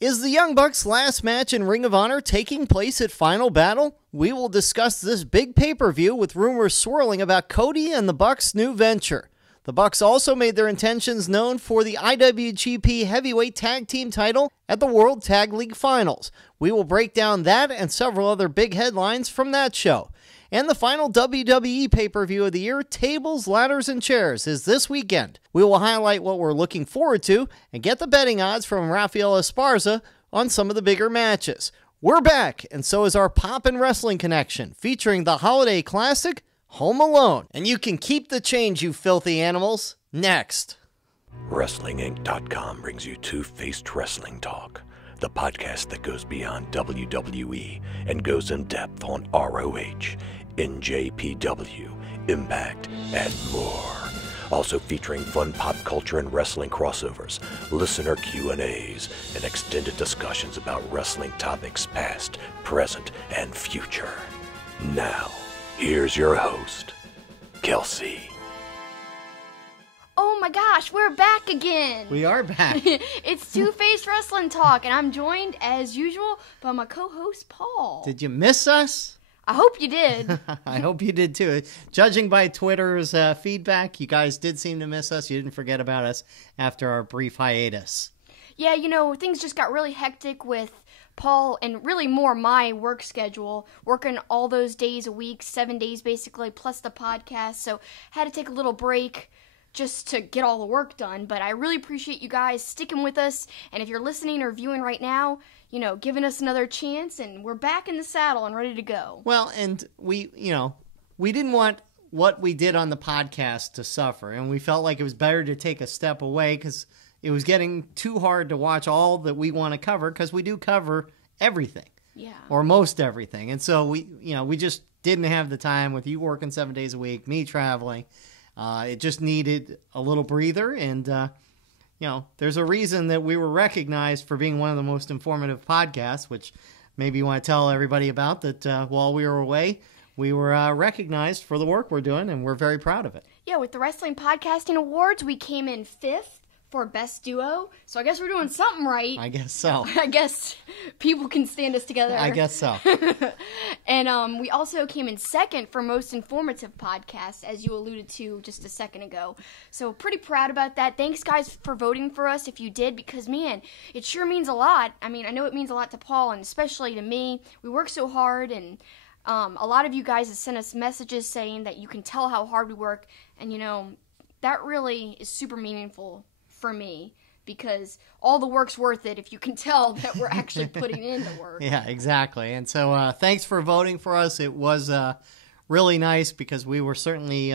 Is the Young Bucks' last match in Ring of Honor taking place at Final Battle? We will discuss this big pay-per-view with rumors swirling about Cody and the Bucks' new venture. The Bucks also made their intentions known for the IWGP Heavyweight Tag Team title at the World Tag League Finals. We will break down that and several other big headlines from that show. And the final WWE pay-per-view of the year, Tables, Ladders, and Chairs, is this weekend. We will highlight what we're looking forward to and get the betting odds from Rafael Esparza on some of the bigger matches. We're back, and so is our Poppin' Wrestling Connection, featuring the holiday classic, Home Alone. And you can keep the change, you filthy animals. Next. WrestlingInc.com brings you Two-Faced Wrestling Talk, the podcast that goes beyond WWE and goes in depth on ROH, NJPW, Impact, and more. Also featuring fun pop culture and wrestling crossovers, listener Q&As, and extended discussions about wrestling topics past, present, and future. Now, here's your host, Kelsi. Oh my gosh, we're back again! We are back. It's Two-Faced Wrestling Talk, and I'm joined, as usual, by my co-host, Paul. Did you miss us? I hope you did. I hope you did too. Judging by Twitter's feedback, you guys did seem to miss us. You didn't forget about us after our brief hiatus. Yeah, you know, things just got really hectic with Paul and really more my work schedule, working all those days a week, 7 days basically, plus the podcast, so had to take a little break just to get all the work done, but I really appreciate you guys sticking with us, and if you're listening or viewing right now, you know, giving us another chance, and we're back in the saddle and ready to go. Well, and we didn't want what we did on the podcast to suffer, and we felt like it was better to take a step away because it was getting too hard to watch all that we want to cover, because we do cover everything. Yeah. Or most everything, and so we just didn't have the time with you working 7 days a week, me traveling. It just needed a little breather, and, there's a reason that we were recognized for being one of the most informative podcasts, which maybe you want to tell everybody about, that while we were away, we were recognized for the work we're doing, and we're very proud of it. Yeah, with the Wrestling Podcasting Awards, we came in 5th for Best Duo, so I guess we're doing something right. I guess so. I guess people can stand us together. I guess so. And we also came in 2nd for Most Informative Podcast, as you alluded to just a second ago. So pretty proud about that. Thanks, guys, for voting for us if you did, because, man, it sure means a lot. I mean, I know it means a lot to Paul and especially to me. We work so hard, and a lot of you guys have sent us messages saying that you can tell how hard we work, and, that really is super meaningful for me, because all the work's worth it if you can tell that we're actually putting in the work. Yeah, exactly. And so thanks for voting for us. It was really nice, because we were certainly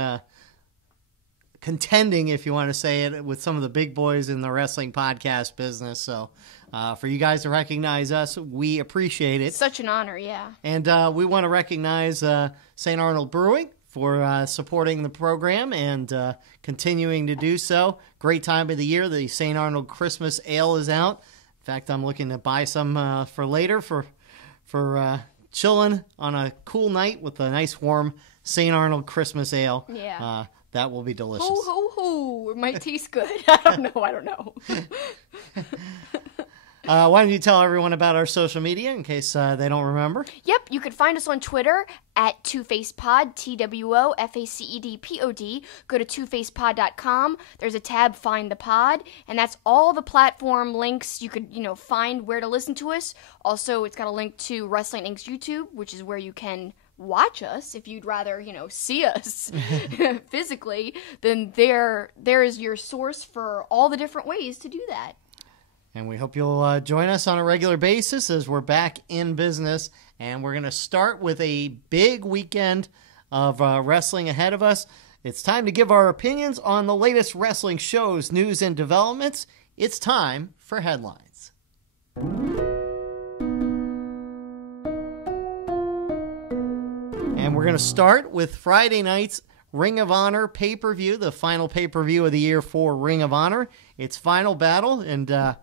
contending, if you want to say it, with some of the big boys in the wrestling podcast business. So for you guys to recognize us, we appreciate it. Such an honor, yeah. And we want to recognize St. Arnold Brewing for supporting the program and continuing to do so. Great time of the year. The St. Arnold Christmas Ale is out. In fact, I'm looking to buy some for later for chilling on a cool night with a nice warm St. Arnold Christmas Ale. Yeah. That will be delicious. Ho, ho, ho. It might taste good. I don't know. Why don't you tell everyone about our social media in case they don't remember? Yep, you can find us on Twitter at TwoFacedPod, TWOFACEDPOD. Go to twofacedpod.com. There's a tab, Find the Pod, and that's all the platform links you could, find where to listen to us. Also, it's got a link to Wrestling Inc.'s YouTube, which is where you can watch us if you'd rather, see us physically. Then there is your source for all the different ways to do that. And we hope you'll join us on a regular basis as we're back in business. And we're going to start with a big weekend of wrestling ahead of us. It's time to give our opinions on the latest wrestling shows, news, and developments. It's time for headlines. And we're going to start with Friday night's Ring of Honor pay-per-view, the final pay-per-view of the year for Ring of Honor. It's Final Battle, and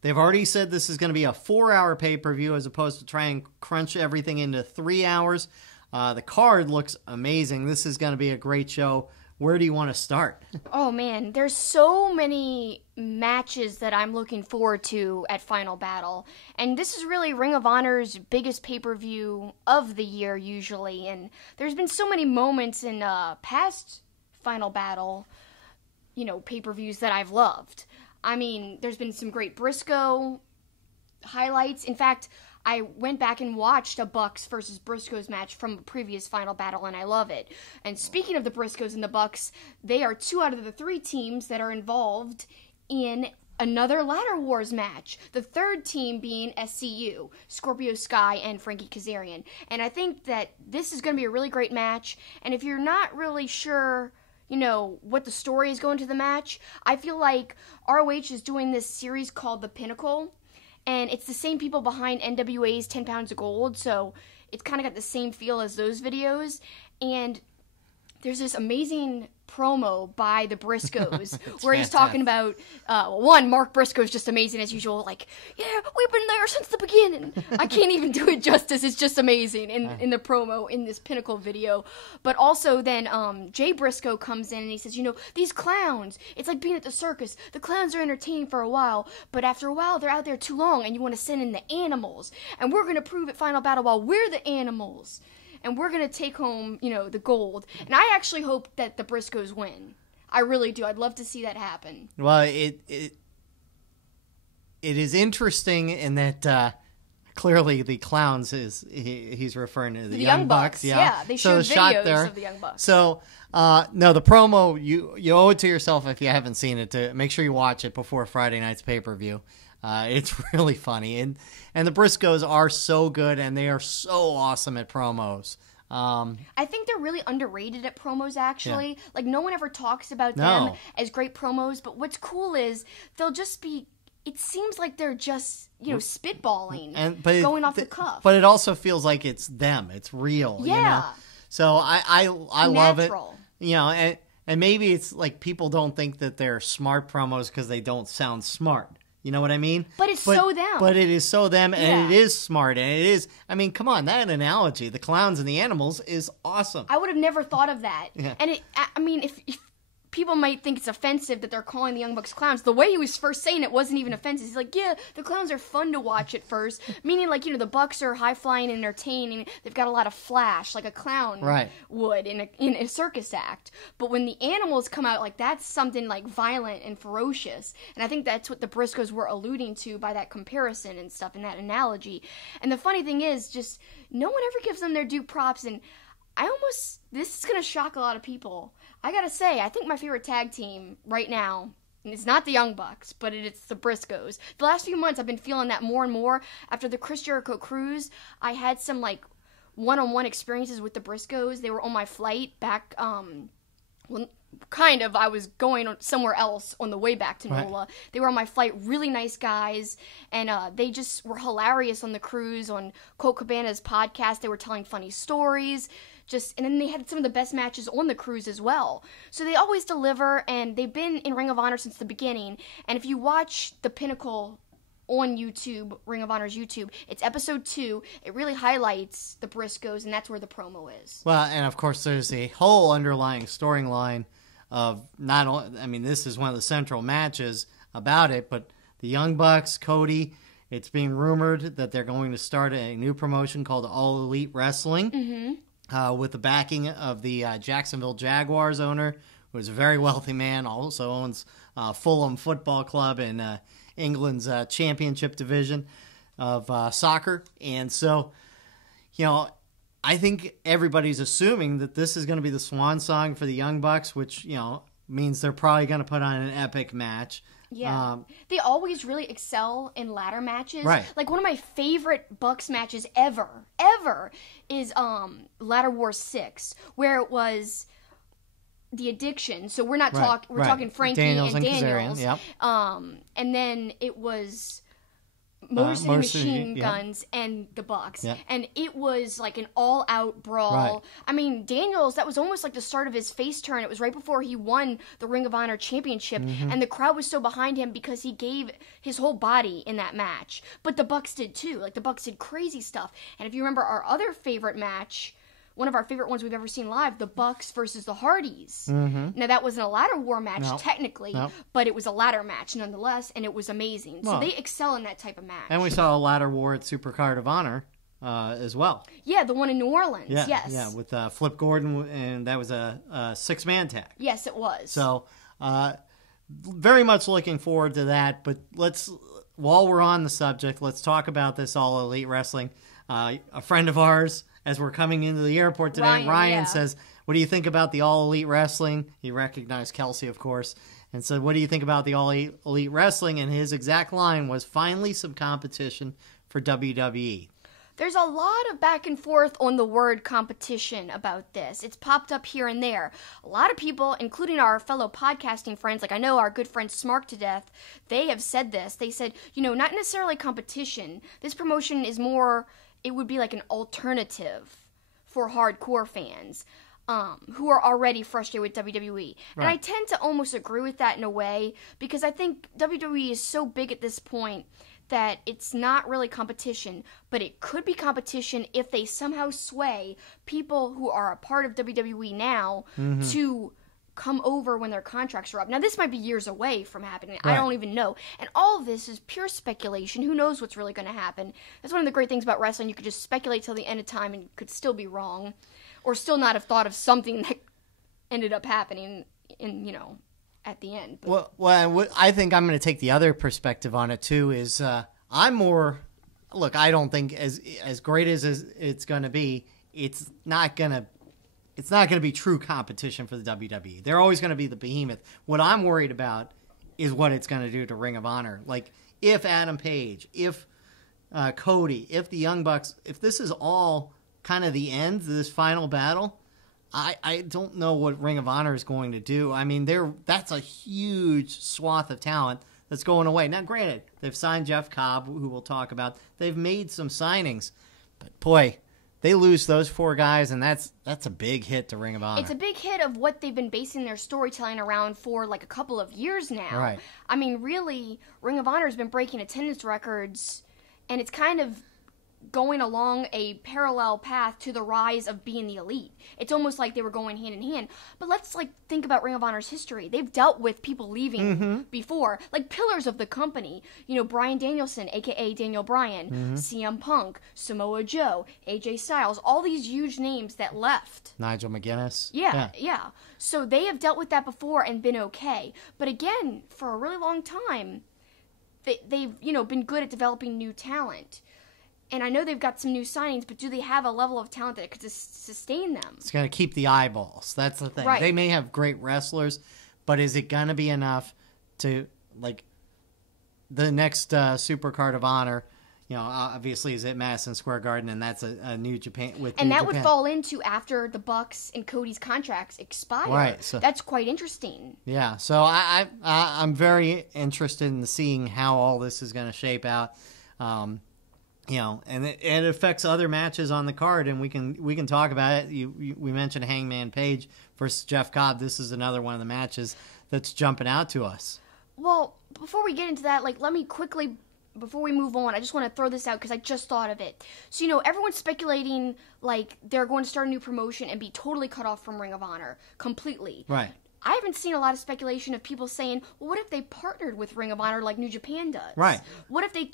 they've already said this is going to be a 4-hour pay-per-view as opposed to try and crunch everything into 3 hours. The card looks amazing. This is going to be a great show where do you want to start? Oh man, there's so many matches that I'm looking forward to at Final Battle. And this is really Ring of Honor's biggest pay-per-view of the year usually. And there's been so many moments in past Final Battle, pay-per-views that I've loved. I mean, there's been some great Briscoe highlights. In fact, I went back and watched a Bucks versus Briscoes match from a previous Final Battle, and I love it. And speaking of the Briscoes and the Bucks, they are 2 out of the 3 teams that are involved in another Ladder Wars match. The third team being SCU, Scorpio Sky and Frankie Kazarian. And I think that this is going to be a really great match. And if you're not really sure, what the story is going to the match, I feel like ROH is doing this series called The Pinnacle. And it's the same people behind NWA's 10 Pounds of Gold, so it's kind of got the same feel as those videos. And there's this amazing promo by the Briscoes where he's talking about, Mark Briscoe's just amazing as usual, like, yeah, we've been there since the beginning. I can't even do it justice. It's just amazing in the promo in this Pinnacle video. But also then Jay Briscoe comes in and he says, these clowns, it's like being at the circus. The clowns are entertaining for a while, but after a while they're out there too long and you want to send in the animals. And we're going to prove at Final Battle while we're the animals. And we're going to take home, the gold. And I actually hope that the Briscoes win. I really do. I'd love to see that happen. Well, it is interesting in that clearly the clowns he's referring to the Young Bucks. Yeah, they showed videos of the Young Bucks. So, no, the promo, you owe it to yourself if you haven't seen it to make sure you watch it before Friday night's pay-per-view. It's really funny, and the Briscoes are so good, and they are so awesome at promos. I think they're really underrated at promos, actually. Yeah. Like, no one ever talks about them as great promos, but what's cool is they'll just be, it seems like they're just, spitballing, going off the cuff. But it also feels like it's them. It's real, Yeah. So I love it. And maybe it's like people don't think that they're smart promos because they don't sound smart. You know what I mean? But it's so them. But it is so them, and it is smart, and it is, come on, that analogy, the clowns and the animals, is awesome. I would have never thought of that. Yeah. And if people might think it's offensive that they're calling the Young Bucks clowns, the way he was first saying it wasn't even offensive. He's like, yeah, the clowns are fun to watch at first, meaning like, the Bucks are high-flying and entertaining. They've got a lot of flash, like a clown would in a circus act. But when the animals come out, like, that's something like violent and ferocious. And I think that's what the Briscoes were alluding to by that comparison and stuff and that analogy. And the funny thing is, just no one ever gives them their due props. And this is going to shock a lot of people. I gotta say, I think my favorite tag team right now, and it's not the Young Bucks, but it's the Briscoes. The last few months, I've been feeling that more and more. After the Chris Jericho cruise, I had some, one-on-one experiences with the Briscoes. They were on my flight back, I was going somewhere else on the way back to NOLA. Right. They were on my flight, really nice guys, and they just were hilarious on the cruise, on Colt Cabana's podcast. They were telling funny stories. And then they had some of the best matches on the cruise as well. So they always deliver, and they've been in Ring of Honor since the beginning. And if you watch The Pinnacle on YouTube, Ring of Honor's YouTube, it's episode 2. It really highlights the Briscoes, and that's where the promo is. Well, and of course there's a whole underlying storyline of this is one of the central matches about it, but the Young Bucks, Cody, it's being rumored that they're going to start a new promotion called All Elite Wrestling. Mm-hmm. With the backing of the Jacksonville Jaguars owner, who is a very wealthy man, also owns Fulham Football Club in England's championship division of soccer. And so, I think everybody's assuming that this is going to be the swan song for the Young Bucks, which, means they're probably going to put on an epic match. Yeah. They always really excel in ladder matches. Right. Like, one of my favorite Bucks matches ever is Ladder Wars 6, where it was the Addiction. So we're not we're talking Frankie Daniels and Daniels. Yep. And then it was Motor City Machine Guns and the Bucks. Yep. And it was like an all-out brawl. Right. I mean, Daniels, that was almost like the start of his face turn. It was right before he won the Ring of Honor Championship. Mm-hmm. And the crowd was so behind him because he gave his whole body in that match. But the Bucks did too. Like, the Bucks did crazy stuff. And if you remember our other favorite match, one of our favorite ones we've ever seen live, the Bucks versus the Hardys. Now, that wasn't a ladder war match technically, but it was a ladder match nonetheless, and it was amazing. So they excel in that type of match. And we saw a ladder war at Supercard of Honor as well. Yeah, the one in New Orleans. Yes. Yeah, with Flip Gordon, and that was a 6-man tag. Yes, it was. So, very much looking forward to that. But while we're on the subject, let's talk about this All Elite Wrestling. A friend of ours, as we're coming into the airport today, Ryan says, "What do you think about the All Elite Wrestling?" He recognized Kelsi, of course, and said, "What do you think about the All Elite Wrestling?" And his exact line was, "Finally some competition for WWE." There's a lot of back and forth on the word competition about this. It's popped up here and there. A lot of people, including our fellow podcasting friends, like I know our good friend Smark to Death, they have said this. They said, not necessarily competition. This promotion is more, it would be like an alternative for hardcore fans who are already frustrated with WWE. Right. And I tend to almost agree with that in a way, because I think WWE is so big at this point that it's not really competition, but it could be competition if they somehow sway people who are a part of WWE now to come over when their contracts are up. Now, this might be years away from happening. Right. I don't even know. And all of this is pure speculation. Who knows what's really going to happen? That's one of the great things about wrestling. You could just speculate till the end of time and could still be wrong, or still not have thought of something that ended up happening in, at the end. But. Well, I think I'm going to take the other perspective on it too. Is I'm more look. I don't think as great as it's going to be. It's not going to be true competition for the WWE. They're always going to be the behemoth. What I'm worried about is what it's going to do to Ring of Honor. Like if Adam Page, if Cody, if the Young Bucks, if this is all kind of the end of this final battle. I don't know what Ring of Honor is going to do. I mean, that's a huge swath of talent that's going away. Now, granted, they've signed Jeff Cobb, who we'll talk about. They've made some signings. But, boy, they lose those 4 guys, and that's a big hit to Ring of Honor. It's a big hit of what they've been basing their storytelling around for, like, a couple of years now. Right. I mean, really, Ring of Honor has been breaking attendance records, and it's kind of going along a parallel path to the rise of being the elite. It's almost like they were going hand in hand. But let's think about Ring of Honor's history. They've dealt with people leaving before, like pillars of the company. Bryan Danielson, aka Daniel Bryan, CM Punk, Samoa Joe, AJ Styles, all these huge names that left. Nigel McGuinness. Yeah. So they have dealt with that before and been okay. But again, for a really long time, they've been good at developing new talent. And I know they've got some new signings, but do they have a level of talent that could sustain them? It's going to keep the eyeballs. That's the thing. Right. They may have great wrestlers, but is it going to be enough to, the next Supercard of Honor, obviously is at Madison Square Garden, and that's a New Japan. And that would fall into after the Bucks and Cody's contracts expire. Right. So that's quite interesting. Yeah. So I'm very interested in seeing how all this is going to shape out. And it affects other matches on the card, and we can talk about it. We mentioned Hangman Page versus Jeff Cobb. This is another one of the matches that's jumping out to us. Well, before we get into that, let me quickly, before we move on, I just want to throw this out because I just thought of it. So, everyone's speculating they're going to start a new promotion and be totally cut off from Ring of Honor completely. Right. I haven't seen a lot of speculation of people saying, well, what if they partnered with Ring of Honor like New Japan does? Right. What if they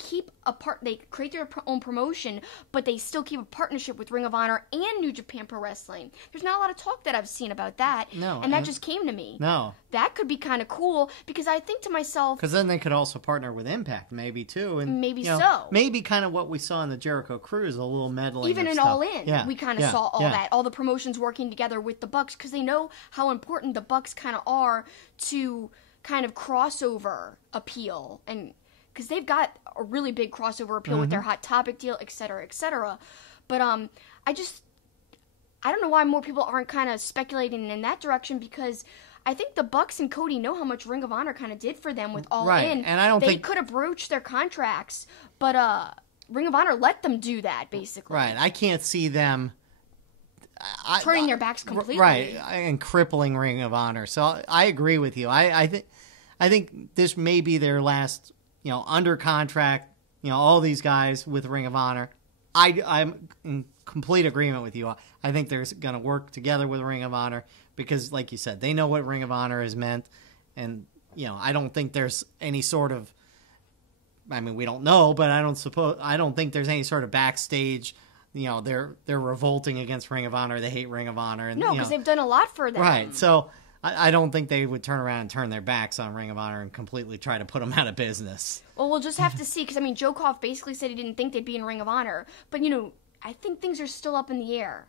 they create their own promotion, but they still keep a partnership with Ring of Honor and New Japan Pro Wrestling? There's not a lot of talk that I've seen about that. No. And that just came to me. No. That could be kind of cool, because I think to myself... Because then they could also partner with Impact, maybe, too. And maybe so. Maybe kind of what we saw in the Jericho Cruise, a little meddling. Even in stuff. All In, we kind of saw all that. All the promotions working together with the Bucks, because they know how important the Bucks kind of are to kind of crossover appeal, and because they've got a really big crossover appeal with their Hot Topic deal, etc., etc. But I don't know why more people aren't kind of speculating in that direction, because I think the Bucks and Cody know how much Ring of Honor kind of did for them with All In. And I don't think they could have broached their contracts, but Ring of Honor let them do that, basically. Right. I can't see them turning their backs completely. Right, and crippling Ring of Honor. So I agree with you. I think this may be their last, under contract, all these guys with Ring of Honor. I'm complete agreement with you. I think they're going to work together with Ring of Honor because, like you said, they know what Ring of Honor has meant. And, I don't think there's any sort of, we don't know, but I don't think there's any sort of backstage, they're revolting against Ring of Honor. They hate Ring of Honor. And, no, because they've done a lot for them. Right. So I don't think they would turn around and turn their backs on Ring of Honor and completely try to put them out of business. Well, we'll just have to see, because, Joe Koff basically said he didn't think they'd be in Ring of Honor. But, I think things are still up in the air.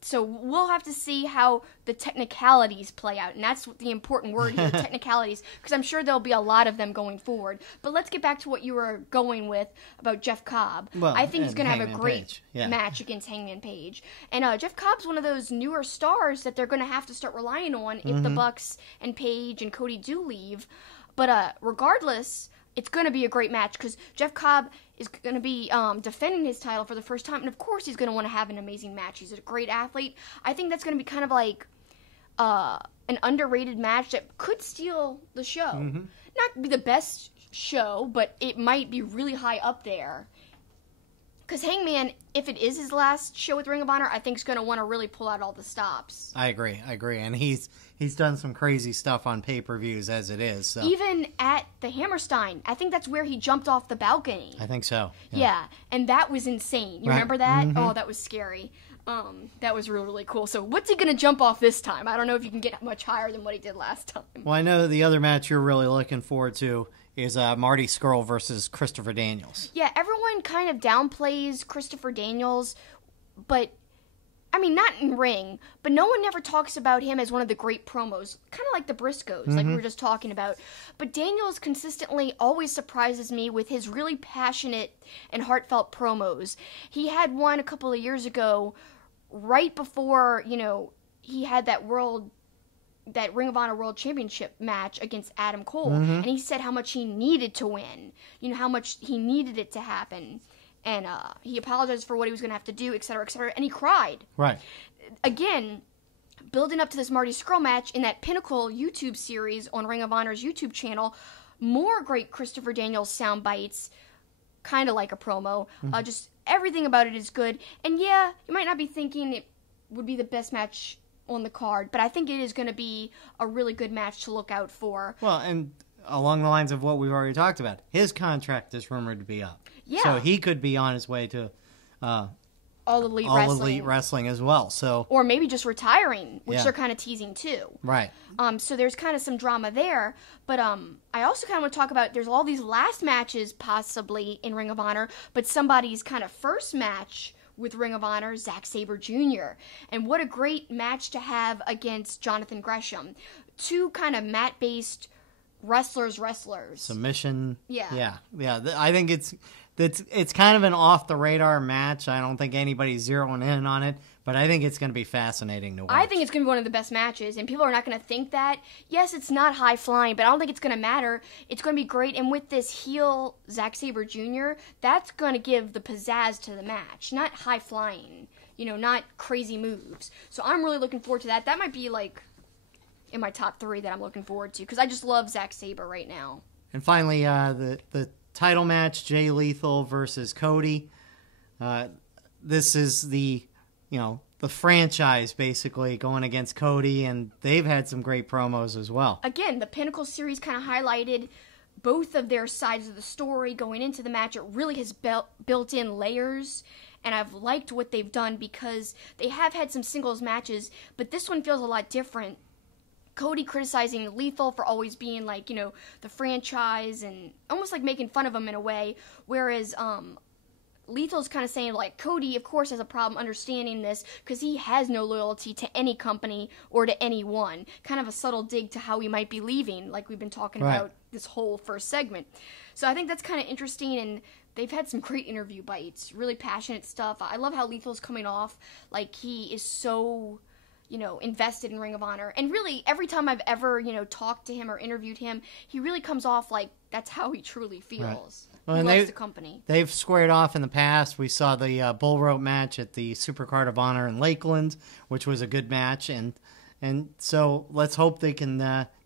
So we'll have to see how the technicalities play out. And that's the important word here, technicalities, because I'm sure there'll be a lot of them going forward. But let's get back to what you were going with about Jeff Cobb. Well, I think he's going to have a great Page. match against Hangman Page. And Jeff Cobb's one of those newer stars that they're going to have to start relying on if the Bucks and Page and Cody do leave. But regardless, it's going to be a great match because Jeff Cobb is going to be defending his title for the first time. And, of course, he's going to want to have an amazing match. He's a great athlete. I think that's going to be kind of like an underrated match that could steal the show. Not be the best show, but it might be really high up there. Because Hangman, if it is his last show with Ring of Honor, I think is going to want to really pull out all the stops. I agree. And he's done some crazy stuff on pay-per-views as it is. So. Even at the Hammerstein, I think that's where he jumped off the balcony. I think so. Yeah, and that was insane. You remember that? Oh, that was scary. That was really, really cool. So what's he going to jump off this time? I don't know if you can get much higher than what he did last time. Well, I know the other match you're really looking forward to is Marty Scurll versus Christopher Daniels. Yeah, everyone kind of downplays Christopher Daniels, but, not in ring, but no one ever talks about him as one of the great promos, kind of like the Briscoes, like we were just talking about. But Daniels consistently always surprises me with his really passionate and heartfelt promos. He had one a couple of years ago, right before, he had that Ring of Honor World Championship match against Adam Cole, and he said how much he needed to win, how much he needed it to happen, and he apologized for what he was going to have to do, etc., and he cried. Right. Again, building up to this Marty Scurll match in that Pinnacle YouTube series on Ring of Honor's YouTube channel, more great Christopher Daniels sound bites, kind of like a promo, just everything about it is good, and yeah, you might not be thinking it would be the best match on the card, but I think it is going to be a really good match to look out for. Well, and along the lines of what we've already talked about, his contract is rumored to be up. Yeah. So he could be on his way to All Elite Wrestling as well. So, or maybe just retiring, which they're kind of teasing too. Right. So there's kind of some drama there, but I also kind of want to talk about, there's all these last matches possibly in Ring of Honor, but somebody's kind of first match with Ring of Honor, Zack Sabre Jr. And what a great match to have against Jonathan Gresham. Two kind of mat-based wrestlers. Submission. Yeah. Yeah. I think it's kind of an off-the-radar match. I don't think anybody's zeroing in on it, but I think it's going to be fascinating to watch. I think it's going to be one of the best matches, and people are not going to think that. Yes, it's not high-flying, but I don't think it's going to matter. It's going to be great, and with this heel Zack Sabre Jr., that's going to give the pizzazz to the match. Not high-flying, not crazy moves. So I'm really looking forward to that. That might be, in my top 3 that I'm looking forward to, because I just love Zack Sabre right now. And finally, the title match, Jay Lethal versus Cody. This is the franchise basically going against Cody, and they've had some great promos as well. Again, the Pinnacle series kind of highlighted both of their sides of the story going into the match. It really has built in layers, and I've liked what they've done because they have had some singles matches, but this one feels a lot different. Cody criticizing Lethal for always being the franchise and almost like making fun of him in a way, whereas Lethal's kind of saying Cody of course has a problem understanding this because he has no loyalty to any company or to anyone. Kind of a subtle dig to how he might be leaving, like we've been talking about this whole first segment. So I think that's kind of interesting, and they've had some great interview bites, really passionate stuff. I love how Lethal's coming off like he is so invested in Ring of Honor. And really, every time I've ever, talked to him or interviewed him, he really comes off like that's how he truly feels. Right. Well, he loves the company. They've squared off in the past. We saw the bull rope match at the Supercard of Honor in Lakeland, which was a good match. And so let's hope they can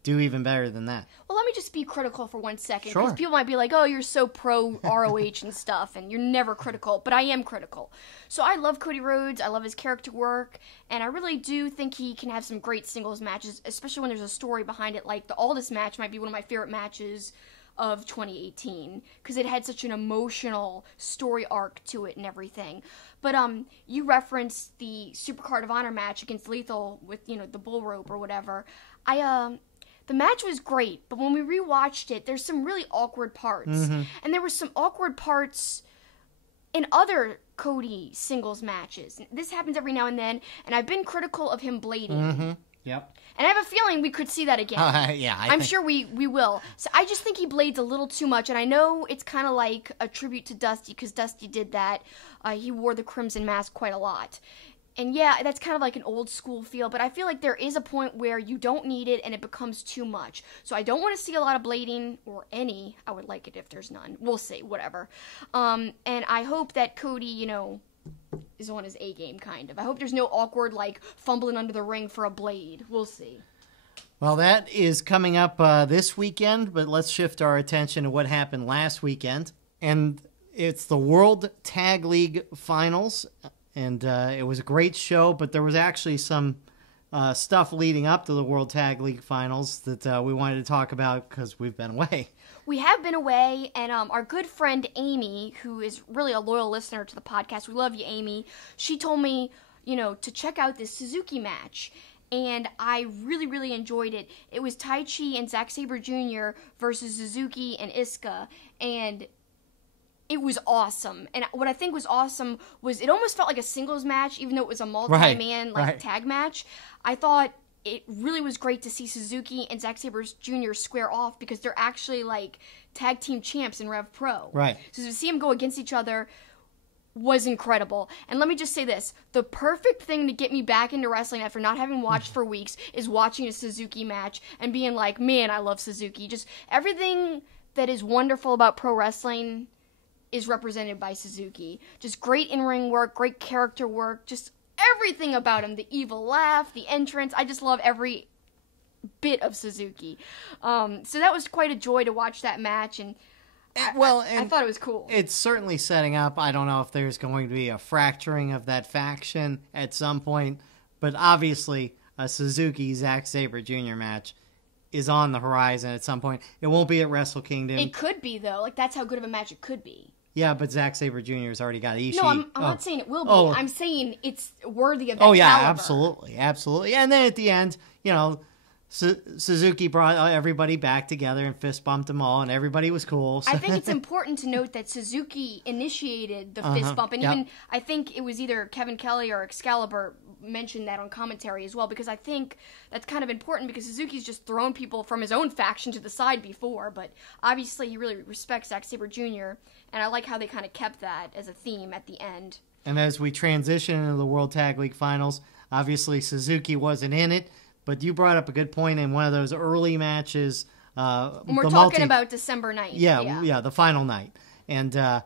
do even better than that. Well, let me just be critical for 1 second. Sure. Because people might be like, oh, you're so pro ROH and stuff, and you're never critical. But I am critical. So I love Cody Rhodes. I love his character work. And I really do think he can have some great singles matches, especially when there's a story behind it. Like the Aldis match might be one of my favorite matches of 2018 because it had such an emotional story arc to it and everything. But you referenced the Supercard of Honor match against Lethal with, you know, the bull rope or whatever. The match was great, but when we rewatched it, there's some really awkward parts. Mm-hmm. And there were some awkward parts in other Cody singles matches. This happens every now and then, and I've been critical of him blading. Mm-hmm. Yep. And I have a feeling we could see that again. Yeah, I'm sure we will. So I just think he blades a little too much, and I know it's kind of like a tribute to Dusty, because Dusty did that. He wore the Crimson Mask quite a lot. And yeah, that's kind of like an old school feel, but I feel like there is a point where you don't need it and it becomes too much. So I don't want to see a lot of blading, or any. I would like it if there's none. We'll see, whatever. And I hope that Cody, you know, is on his A game, kind of. I hope there's no awkward, like, fumbling under the ring for a blade. We'll see. Well, that is coming up this weekend, but let's shift our attention to what happened last weekend. And it's the World Tag League Finals. And it was a great show, but there was actually some stuff leading up to the World Tag League Finals that we wanted to talk about because we've been away. We have been away, and our good friend Amy, who is really a loyal listener to the podcast, we love you, Amy, she told me, you know, to check out this Suzuki match. And I really, really enjoyed it. It was Taichi and Zack Sabre Jr. versus Suzuki and Iizuka, and it was awesome. And what I think was awesome was it almost felt like a singles match, even though it was a multi-man tag match. I thought it really was great to see Suzuki and Zack Sabre Jr. square off because they're actually like tag team champs in Rev Pro. Right. So to see them go against each other was incredible. And let me just say this. The perfect thing to get me back into wrestling after not having watched for weeks is watching a Suzuki match and being like, man, I love Suzuki. Just everything that is wonderful about pro wrestling is represented by Suzuki. Just great in-ring work, great character work, just everything about him. The evil laugh, the entrance. I just love every bit of Suzuki. So that was quite a joy to watch that match, and I thought it was cool. It's certainly setting up. I don't know if there's going to be a fracturing of that faction at some point, but obviously a Suzuki-Zack Sabre Jr. match is on the horizon at some point. It won't be at Wrestle Kingdom. It could be, though. Like, that's how good of a match it could be. Yeah, but Zack Sabre Jr. has already got Ishii. No, I'm not saying it will be. I'm saying it's worthy of that yeah, caliber. absolutely. And then at the end, you know, Suzuki brought everybody back together and fist bumped them all, and everybody was cool. So. I think it's important to note that Suzuki initiated the fist bump, and even I think it was either Kevin Kelly or Excalibur mentioned that on commentary as well, because I think that's kind of important because Suzuki's just thrown people from his own faction to the side before, but obviously he really respects Zack Sabre Jr., and I like how they kind of kept that as a theme at the end. And as we transition into the World Tag League Finals, obviously Suzuki wasn't in it, but you brought up a good point in one of those early matches. When we're talking about December 9th. Yeah, the final night. And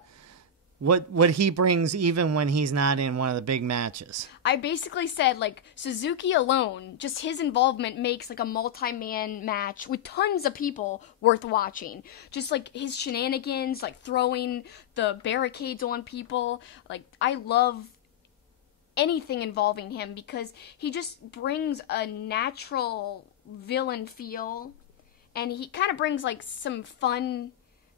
what he brings even when he's not in one of the big matches. I basically said, like, Suzuki alone, just his involvement makes, like, a multi-man match with tons of people worth watching. Just, like, his shenanigans, like, throwing the barricades on people. Like, I love anything involving him because he just brings a natural villain feel, and he kind of brings, like, some fun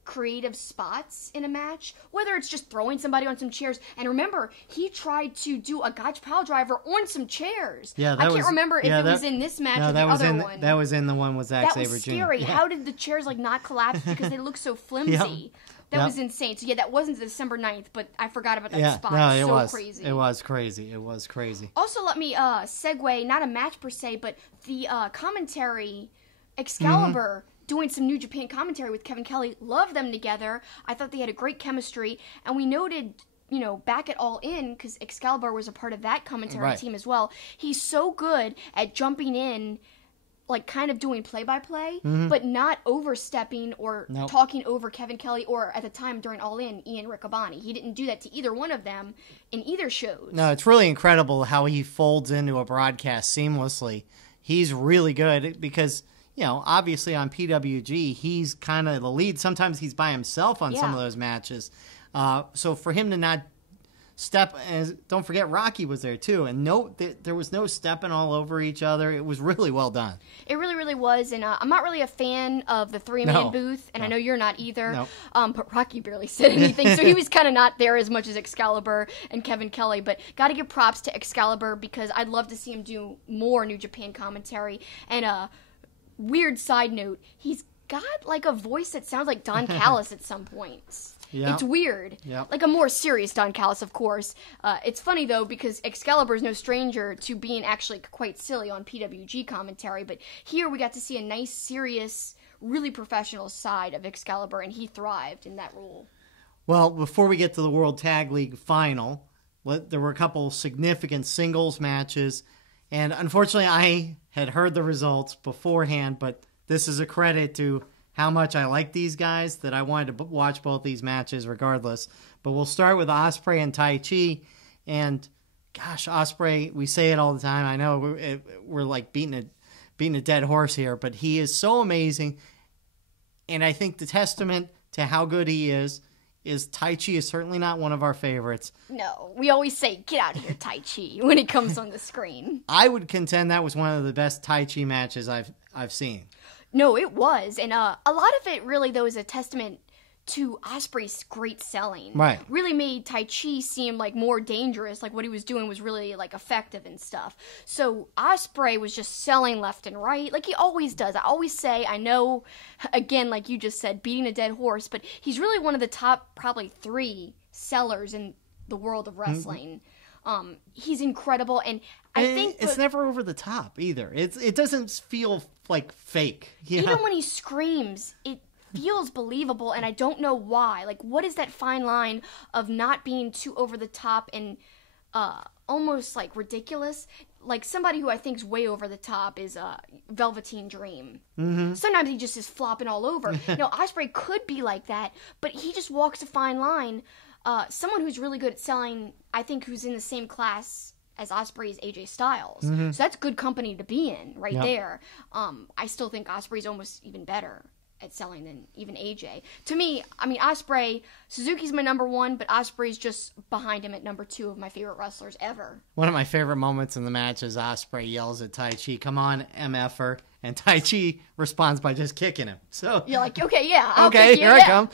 creative spots in a match, whether it's just throwing somebody on some chairs. And remember, he tried to do a Gotch pile driver on some chairs. Yeah, I can't remember if it was in this match or the other one. That was in the one with Zack Sabre Jr. That was scary. How did the chairs, like, not collapse because they look so flimsy? That was insane. So, yeah, that wasn't December 9th, but I forgot about that spot. No, it was crazy. It was crazy. It was crazy. Also, let me segue, not a match per se, but the commentary, Excalibur, doing some New Japan commentary with Kevin Kelly. Love them together. I thought they had a great chemistry. And we noted, you know, back at All In, because Excalibur was a part of that commentary team as well, he's so good at jumping in, like, kind of doing play-by-play, but not overstepping or talking over Kevin Kelly or, at the time, during All In, Ian Riccaboni. He didn't do that to either one of them in either shows. No, it's really incredible how he folds into a broadcast seamlessly. He's really good because, obviously on PWG, he's kind of the lead. Sometimes he's by himself on some of those matches. So for him to not step, and don't forget Rocky was there too, and there was no stepping all over each other. It was really well done. It really, really was, and I'm not really a fan of the three-man booth, and I know you're not either. No. But Rocky barely said anything, so he was kind of not there as much as Excalibur and Kevin Kelly. But got to give props to Excalibur because I'd love to see him do more New Japan commentary. And weird side note, he's got like a voice that sounds like Don Callis at some points. Yeah. It's weird. Yeah. Like a more serious Don Callis, of course. It's funny, though, because Excalibur is no stranger to being actually quite silly on PWG commentary, but here we got to see a nice, serious, really professional side of Excalibur, and he thrived in that role. Well, before we get to the World Tag League final, there were a couple significant singles matches, and unfortunately I had heard the results beforehand, but this is a credit to how much I like these guys that I wanted to watch both these matches regardless. But we'll start with Ospreay and Tai Chi. And gosh, Ospreay, we say it all the time. I know we're like beating a dead horse here, but he is so amazing. And I think the testament to how good he is Tai Chi is certainly not one of our favorites. No, we always say, get out of here, Tai Chi, when he comes on the screen. I would contend that was one of the best Tai Chi matches I've seen. No, it was. And a lot of it really, though, is a testament to Ospreay's great selling. Right. Really made Tai Chi seem like more dangerous, like what he was doing was really like effective and stuff. So Ospreay was just selling left and right, like he always does. I always say, I know, again, like you just said, beating a dead horse, but he's really one of the top probably 3 sellers in the world of wrestling. He's incredible, and I think it's never over the top either. It doesn't feel like fake. Even when he screams, it feels believable, and I don't know why. Like, what is that fine line of not being too over the top and almost like ridiculous? Like somebody who I think is way over the top is Velveteen Dream. Mm-hmm. Sometimes he just is flopping all over. Ospreay could be like that, but he just walks a fine line. Someone who's really good at selling, I think, who's in the same class as Ospreay is AJ Styles. Mm-hmm. So that's good company to be in there. I still think Ospreay's almost even better at selling than even AJ. To me, I mean, Ospreay, Suzuki's my number 1, but Ospreay's just behind him at number 2 of my favorite wrestlers ever. One of my favorite moments in the match is Ospreay yells at Tai Chi, "Come on, MFer," and Tai Chi responds by just kicking him. So you're like, okay, yeah, I'll okay, kick you, here I come.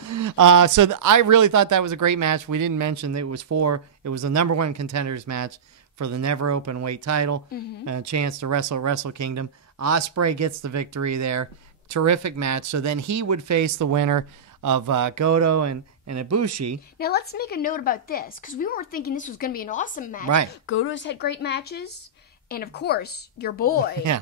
I really thought that was a great match. We didn't mention that it was the number 1 contenders match for the never open weight title, and a chance to wrestle Wrestle Kingdom. Ospreay gets the victory there. Terrific match. So then he would face the winner of Goto and Ibushi. Now let's make a note about this, because we were thinking this was going to be an awesome match. Right. Goto's had great matches, and of course, your boy,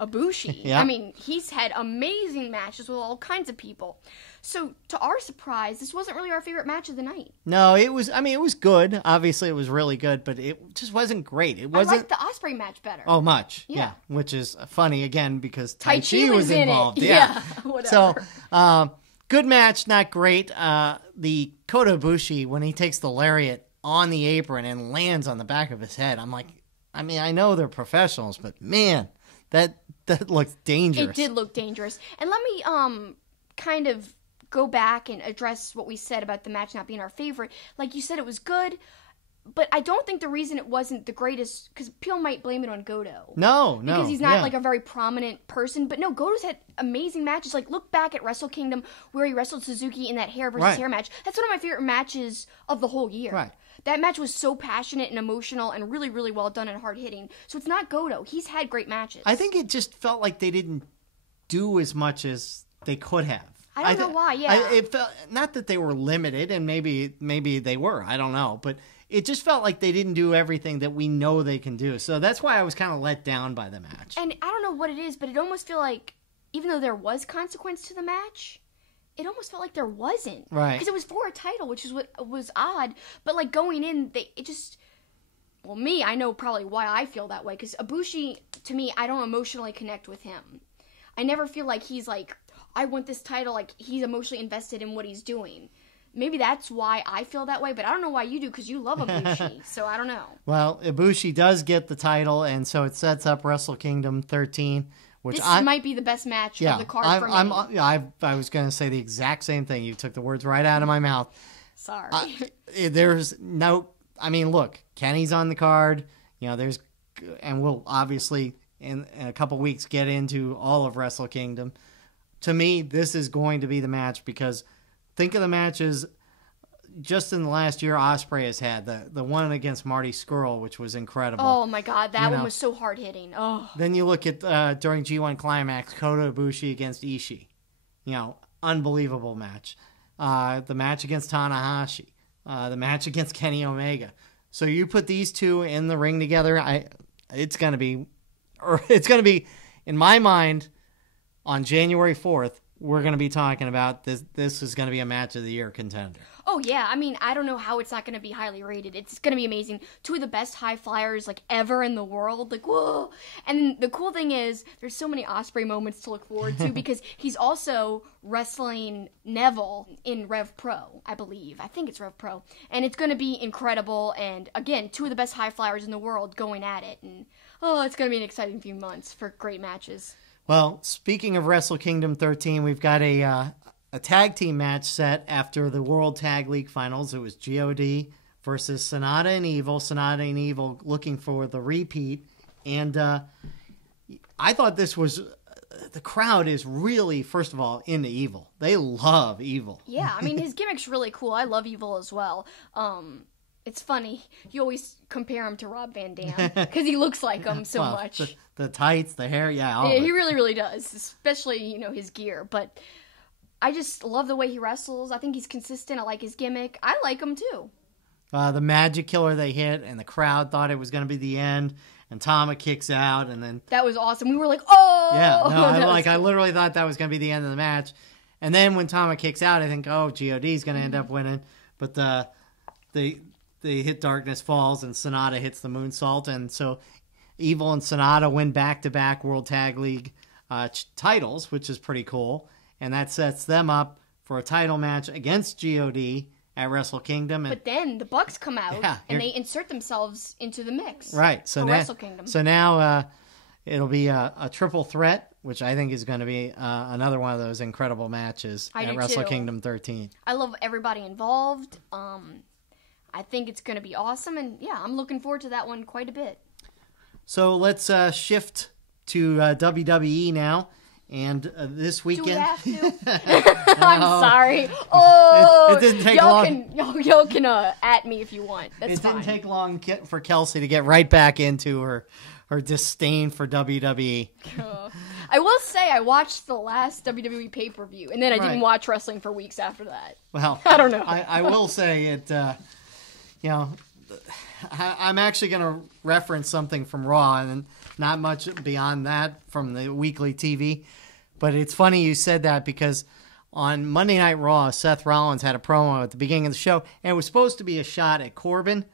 Ibushi. Yeah. I mean, he's had amazing matches with all kinds of people. So, to our surprise, this wasn't really our favorite match of the night. No, it was good. Obviously, it was really good, but it just wasn't great. It wasn't. I liked the Ospreay match better. Oh, much. Yeah. Which is funny, again, because Tai Chi was involved. Yeah, whatever. So, good match, not great. The Kota Ibushi, when he takes the lariat on the apron and lands on the back of his head, I'm like, I mean, I know they're professionals, but man, that looks dangerous. It did look dangerous. And let me kind of go back and address what we said about the match not being our favorite. Like you said, it was good, but I don't think the reason it wasn't the greatest, because people might blame it on Goto. No. Because he's not like a very prominent person. But no, Goto's had amazing matches. Like, look back at Wrestle Kingdom where he wrestled Suzuki in that hair versus hair match. That's one of my favorite matches of the whole year. Right. That match was so passionate and emotional and really, really well done and hard-hitting. So it's not Goto. He's had great matches. I think it just felt like they didn't do as much as they could have. I don't know why, it felt, not that they were limited, and maybe they were, I don't know, but it just felt like they didn't do everything that we know they can do. So that's why I was kind of let down by the match. And I don't know what it is, but it almost felt like, even though there was consequence to the match, it almost felt like there wasn't. Right. Because it was for a title, which is what was odd. But, like, going in, I know probably why I feel that way. Because Ibushi, to me, I don't emotionally connect with him. I never feel like he's like, I want this title, like he's emotionally invested in what he's doing. Maybe that's why I feel that way, but I don't know why you do, because you love Ibushi, so I don't know. Well, Ibushi does get the title, and so it sets up Wrestle Kingdom 13 Which this might be the best match of the card for me. I was going to say the exact same thing. You took the words right out of my mouth. Sorry. Look, Kenny's on the card. And we'll obviously in a couple weeks get into all of Wrestle Kingdom. To me, this is going to be the match because think of the matches just in the last year Ospreay has had. The one against Marty Scurll, which was incredible. Oh my God, that one was so hard hitting. Oh. Then you look at during G1 Climax, Kota Ibushi against Ishii. Unbelievable match. The match against Tanahashi. The match against Kenny Omega. So you put these two in the ring together, it's going to be, in my mind, on January 4th, we're going to be talking about this. This is going to be a match of the year contender. Oh, yeah. I don't know how it's not going to be highly rated. It's going to be amazing. Two of the best high flyers, ever in the world. Whoa. And the cool thing is, there's so many Ospreay moments to look forward to because he's also wrestling Neville in Rev Pro, I believe. I think it's Rev Pro. And it's going to be incredible. And, again, two of the best high flyers in the world going at it. And, it's going to be an exciting few months for great matches. Well, speaking of Wrestle Kingdom 13, we've got a tag team match set after the World Tag League Finals. It was God versus Sonata and Evil. Sonata and Evil looking for the repeat. And I thought this was... the crowd is really, first of all, into Evil. They love Evil. Yeah, his gimmick's really cool. I love Evil as well. It's funny. You always compare him to Rob Van Dam because he looks like him so much. The tights, the hair, yeah. He really, really does, especially, his gear. But I just love the way he wrestles. I think he's consistent. I like his gimmick. I like him, too. The Magic Killer they hit, and the crowd thought it was going to be the end, and Tama kicks out, and then... That was awesome. We were like, oh! Yeah, no, I literally thought that was going to be the end of the match. And then when Tama kicks out, I think, GOD's going to end up winning. But they hit Darkness Falls, and Sonata hits the moonsault, and so Evil and Sonata win back-to-back World Tag League titles, which is pretty cool, and that sets them up for a title match against God at Wrestle Kingdom. But then the Bucks come out, and they insert themselves into the mix for Wrestle Kingdom. So now it'll be a triple threat, which I think is going to be another one of those incredible matches at Wrestle Kingdom 13. I love everybody involved. I think it's going to be awesome, and I'm looking forward to that one quite a bit. So let's shift to WWE now, and this weekend... Do we have to? I'm sorry. Oh, it didn't take long. Y'all can at me if you want. That's fine. It didn't take long for Kelsi to get right back into her disdain for WWE. I will say I watched the last WWE pay-per-view, and then I didn't watch wrestling for weeks after that. Well, I don't know. I will say it... I'm actually going to reference something from Raw, and not much beyond that from the weekly TV. But it's funny you said that because on Monday Night Raw, Seth Rollins had a promo at the beginning of the show, and it was supposed to be a shot at Corbin,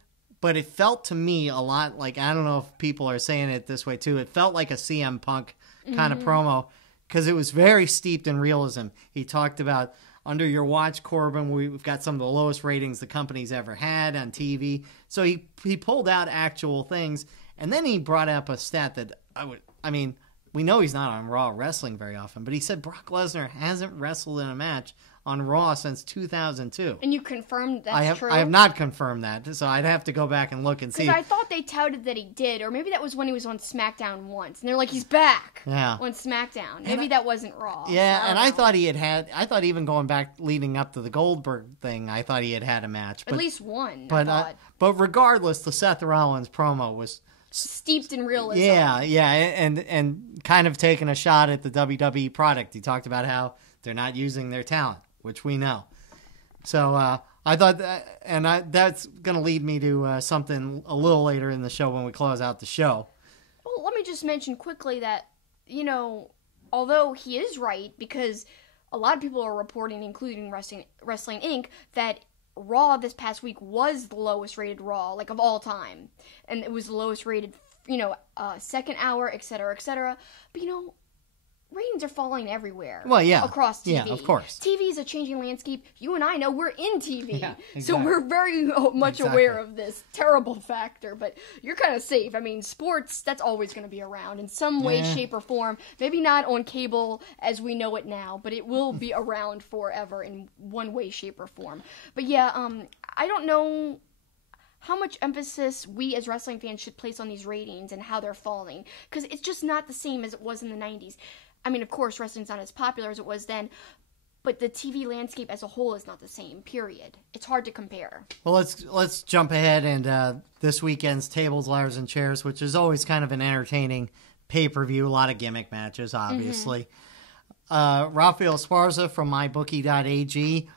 but it felt to me a lot like, I don't know if people are saying it this way too, it felt like a CM Punk kind of promo because it was very steeped in realism. He talked about... Under your watch, Corbin, we've got some of the lowest ratings the company's ever had on TV. So he pulled out actual things, and then he brought up a stat that we know he's not on Raw wrestling very often, but he said Brock Lesnar hasn't wrestled in a match on Raw since 2002. And you confirmed that's true? I have not confirmed that, so I'd have to go back and look and see. Because I thought they touted that he did, or maybe that was when he was on SmackDown once, and they're like, he's back on SmackDown. Maybe that wasn't Raw. Yeah, and I thought I thought even going back leading up to the Goldberg thing, I thought he had a match. At least one, but regardless, the Seth Rollins promo was... steeped in realism. Yeah, and kind of taking a shot at the WWE product. He talked about how they're not using their talent, which we know. So I thought that's going to lead me to something a little later in the show when we close out the show. Well, let me just mention quickly that, although he is right, because a lot of people are reporting, including Wrestling Inc., that Raw this past week was the lowest rated Raw, of all time. And it was the lowest rated, second hour, etc., etc. But, ratings are falling everywhere. Well, yeah. Across TV. Yeah, of course. TV is a changing landscape. You and I know we're in TV. Yeah, exactly. So we're very much aware of this terrible factor. But you're kind of safe. I mean, sports, that's always going to be around in some way, shape, or form. Maybe not on cable as we know it now, but it will be around forever in one way, shape, or form. But yeah, I don't know how much emphasis we as wrestling fans should place on these ratings and how they're falling. Because it's just not the same as it was in the 90s. I mean, of course, wrestling's not as popular as it was then, but the TV landscape as a whole is not the same, period. It's hard to compare. Well, let's jump ahead and this weekend's Tables, Ladders, and Chairs, which is always kind of an entertaining pay-per-view, a lot of gimmick matches, obviously. Rafael Esparza from MyBookie.ag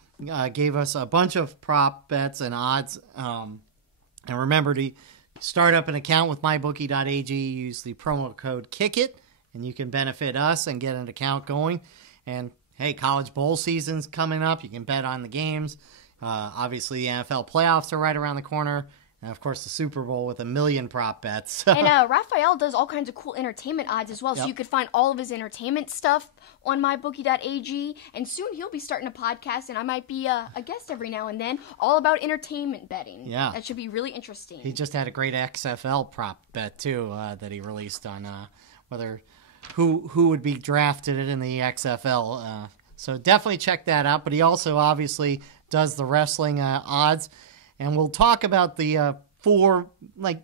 gave us a bunch of prop bets and odds. And remember to start up an account with MyBookie.ag, use the promo code KICKIT, and you can benefit us and get an account going. And, hey, college bowl season's coming up. You can bet on the games. Obviously, the NFL playoffs are right around the corner. And, of course, the Super Bowl with 1 million prop bets. And Raphael does all kinds of cool entertainment odds as well. Yep. So you could find all of his entertainment stuff on MyBookie.ag. And soon he'll be starting a podcast, and I might be a guest every now and then, all about entertainment betting. Yeah. That should be really interesting. He just had a great XFL prop bet, too, that he released on whether who would be drafted in the XFL. So definitely check that out. But he also obviously does the wrestling odds. And we'll talk about the 4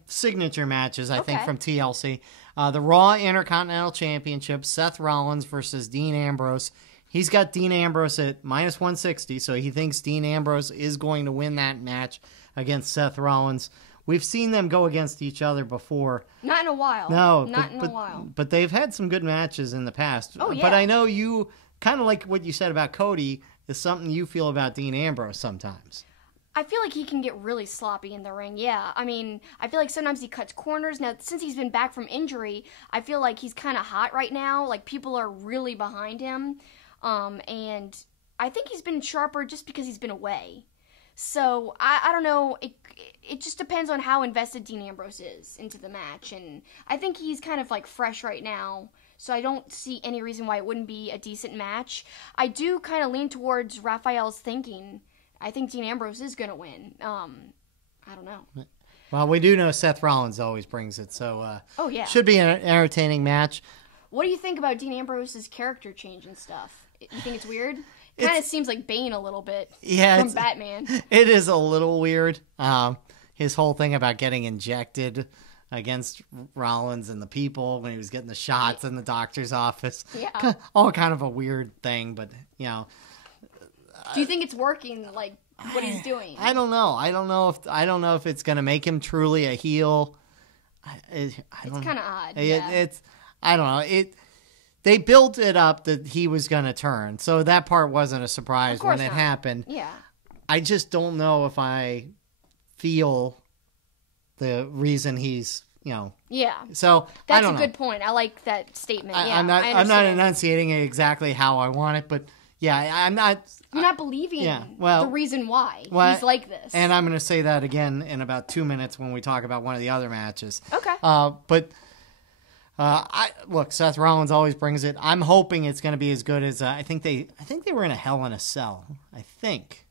signature matches, I think, from TLC. The Raw Intercontinental Championship, Seth Rollins versus Dean Ambrose. He's got Dean Ambrose at -160, so he thinks Dean Ambrose is going to win that match against Seth Rollins. We've seen them go against each other before. Not in a while. No. Not in a while. But they've had some good matches in the past. Oh, yeah. But I know you, kind of like what you said about Cody, is something you feel about Dean Ambrose sometimes. I feel like he can get really sloppy in the ring, yeah. I mean, I feel like sometimes he cuts corners. Now, since he's been back from injury, I feel like he's kind of hot right now. Like, people are really behind him. And I think he's been sharper just because he's been away. So, I don't know. It just depends on how invested Dean Ambrose is into the match. And I think he's kind of, fresh right now. So I don't see any reason why it wouldn't be a decent match. I do kind of lean towards Raphael's thinking. I think Dean Ambrose is going to win. I don't know. Well, we do know Seth Rollins always brings it. So should be an entertaining match. What do you think about Dean Ambrose's character change and stuff? You think it's weird? It kind of seems like Bane a little bit from Batman. It is a little weird. His whole thing about getting injected against Rollins and the people when he was getting the shots in the doctor's office. Yeah. All kind of a weird thing, but, do you think it's working, what he's doing? I don't know. I don't know if it's going to make him truly a heel. It's kind of odd. I don't know. They built it up that he was going to turn, so that part wasn't a surprise when it happened. Yeah. I just don't know if I feel the reason he's, Yeah. So that's a good point. I like that statement. I'm not enunciating it exactly how I want it, but yeah, I'm not. You're not believing the reason why he's like this. And I'm going to say that again in about 2 minutes when we talk about one of the other matches. Okay. Look, Seth Rollins always brings it. I'm hoping it's going to be as good as I think they were in a Hell in a Cell. I think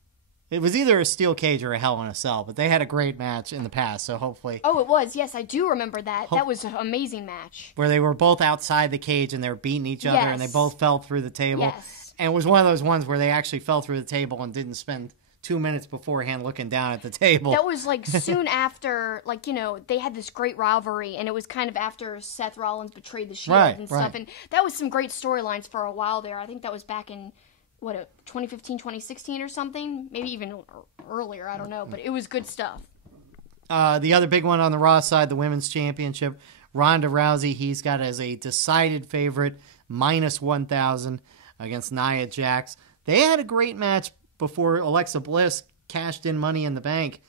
it was either a steel cage or a Hell in a Cell, but they had a great match in the past. So hopefully. Oh, it was. Yes, I do remember that. That was an amazing match where they were both outside the cage and they were beating each other and they both fell through the table. Yes. And it was one of those ones where they actually fell through the table and didn't spend 2 minutes beforehand looking down at the table. That was soon after, they had this great rivalry, and it was kind of after Seth Rollins betrayed the Shield and stuff. And that was some great storylines for a while there. I think that was back in, 2015, 2016 or something? Maybe even earlier, I don't know. But it was good stuff. The other big one on the Raw side, the Women's Championship, Ronda Rousey, he's got as a decided favorite, -1,000 against Nia Jax. They had a great match before Alexa Bliss cashed in Money in the Bank.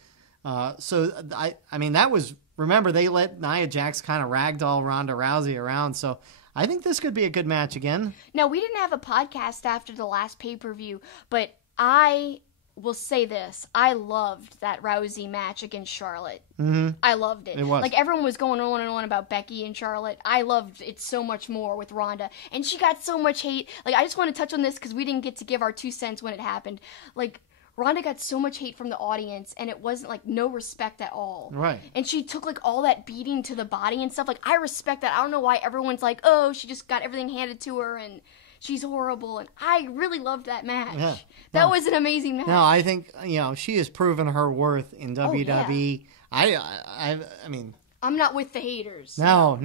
That was, remember, they let Nia Jax kind of ragdoll Ronda Rousey around. So I think this could be a good match again. No, we didn't have a podcast after the last pay-per-view, but I will say this. I loved that Rousey match against Charlotte. Mm-hmm. I loved it. It was. Like, everyone was going on and on about Becky and Charlotte. I loved it so much more with Ronda. And she got so much hate. Like, I just want to touch on this because we didn't get to give our 2 cents when it happened. Like, Ronda got so much hate from the audience, and it wasn't, like, no respect at all. Right. And she took, like, all that beating to the body and stuff. Like, I respect that. I don't know why everyone's like, oh, she just got everything handed to her, and she's horrible. And I really loved that match. Yeah. That was an amazing match. No, I think, she has proven her worth in WWE. Yeah. I mean... I'm not with the haters. No,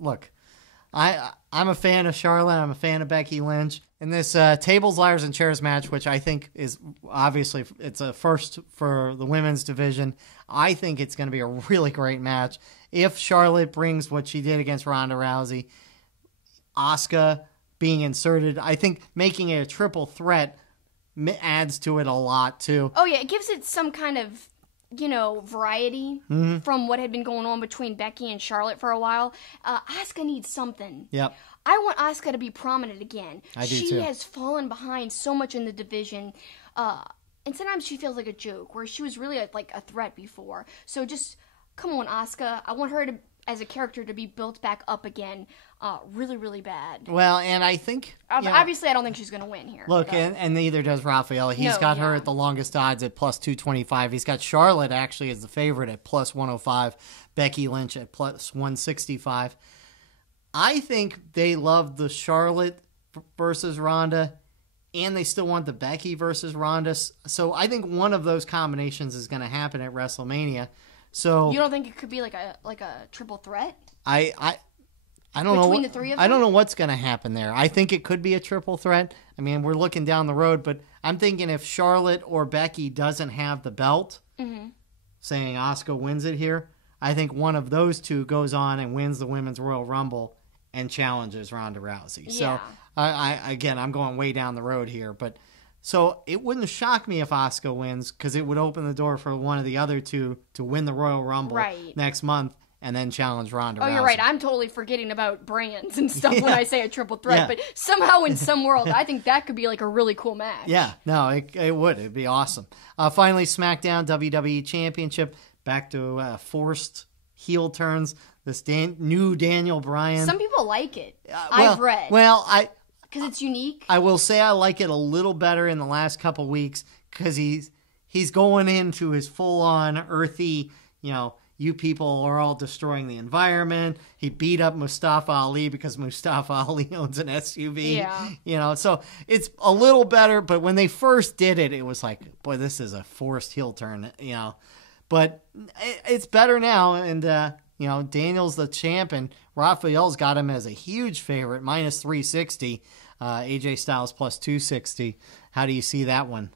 look, I'm a fan of Charlotte. I'm a fan of Becky Lynch. In this tables, ladders, and chairs match, which I think is obviously it's a first for the women's division, I think it's going to be a really great match. If Charlotte brings what she did against Ronda Rousey, Asuka being inserted, I think making it a triple threat adds to it a lot too. Oh yeah, it gives it some kind of variety from what had been going on between Becky and Charlotte for a while. Asuka needs something. Yep. I want Asuka to be prominent again. I do she too. has fallen behind so much in the division. And sometimes she feels like a joke, where she was really a threat before. So just, come on, Asuka. I want her to, as a character, to be built back up again really, really bad. Well, and I think... obviously, I don't think she's going to win here. Look, and neither does Raphael. He's got her at the longest odds at plus 225. He's got Charlotte, actually, as the favorite at plus 105. Becky Lynch at plus 165. I think they love the Charlotte versus Ronda, and they still want the Becky versus Ronda. So I think one of those combinations is going to happen at WrestleMania. So you don't think it could be like a triple threat? I don't know. Between the three of them? I don't know what's going to happen there. I think it could be a triple threat. I mean, we're looking down the road, but I'm thinking if Charlotte or Becky doesn't have the belt, saying Asuka wins it here, I think one of those two goes on and wins the Women's Royal Rumble and challenges Ronda Rousey. Yeah. So, I'm going way down the road here. But so it wouldn't shock me if Asuka wins, because it would open the door for one of the other two to win the Royal Rumble next month and then challenge Ronda Rousey. Oh, you're right. I'm totally forgetting about brands and stuff when I say a triple threat. But somehow in some world, I think that could be like a really cool match. Yeah. No, it would. It'd be awesome. Finally, SmackDown WWE Championship. Back to forced heel turns. This new Daniel Bryan. Some people like it. I've read. Well, because it's unique. I will say I like it a little better in the last couple weeks, because he's going into his full-on earthy, you people are all destroying the environment. He beat up Mustafa Ali because Mustafa Ali owns an SUV. Yeah. So it's a little better, but when they first did it, it was like, boy, this is a forced heel turn, But it's better now, and Daniel's the champ, and Raphael's got him as a huge favorite, minus 360. AJ Styles plus 260. How do you see that one?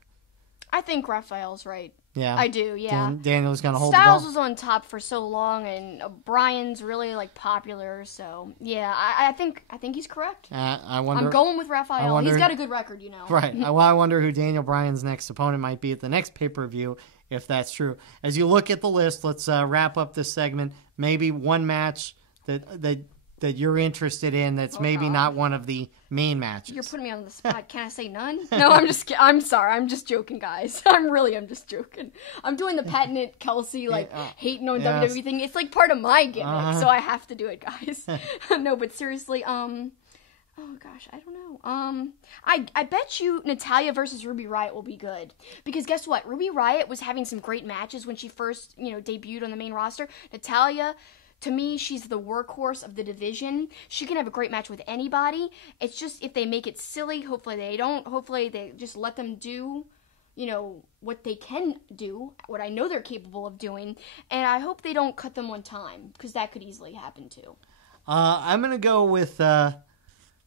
I think Raphael's right. Yeah. I do, yeah. Daniel's going to hold the belt. Styles was on top for so long, and Bryan's really popular, so yeah, I think he's correct. I wonder. I'm going with Raphael. He's got a good record, Right. I wonder who Daniel Bryan's next opponent might be at the next pay-per-view, if that's true. As you look at the list, let's wrap up this segment. Maybe one match that you're interested in that's not one of the main matches. You're putting me on the spot. Can I say none? No, I'm sorry. I'm just joking, guys. I'm just joking. I'm doing the patented Kelsi, hating on WWE thing. It's part of my gimmick, so I have to do it, guys. No, but seriously, oh gosh, I don't know. I bet you Natalya versus Ruby Riott will be good. Because guess what? Ruby Riott was having some great matches when she first, debuted on the main roster. Natalya, to me, she's the workhorse of the division. She can have a great match with anybody. It's just if they make it silly, hopefully they don't. Hopefully they just let them do, what they can do, what I know they're capable of doing. And I hope they don't cut them on time, because that could easily happen too. I'm going to go with,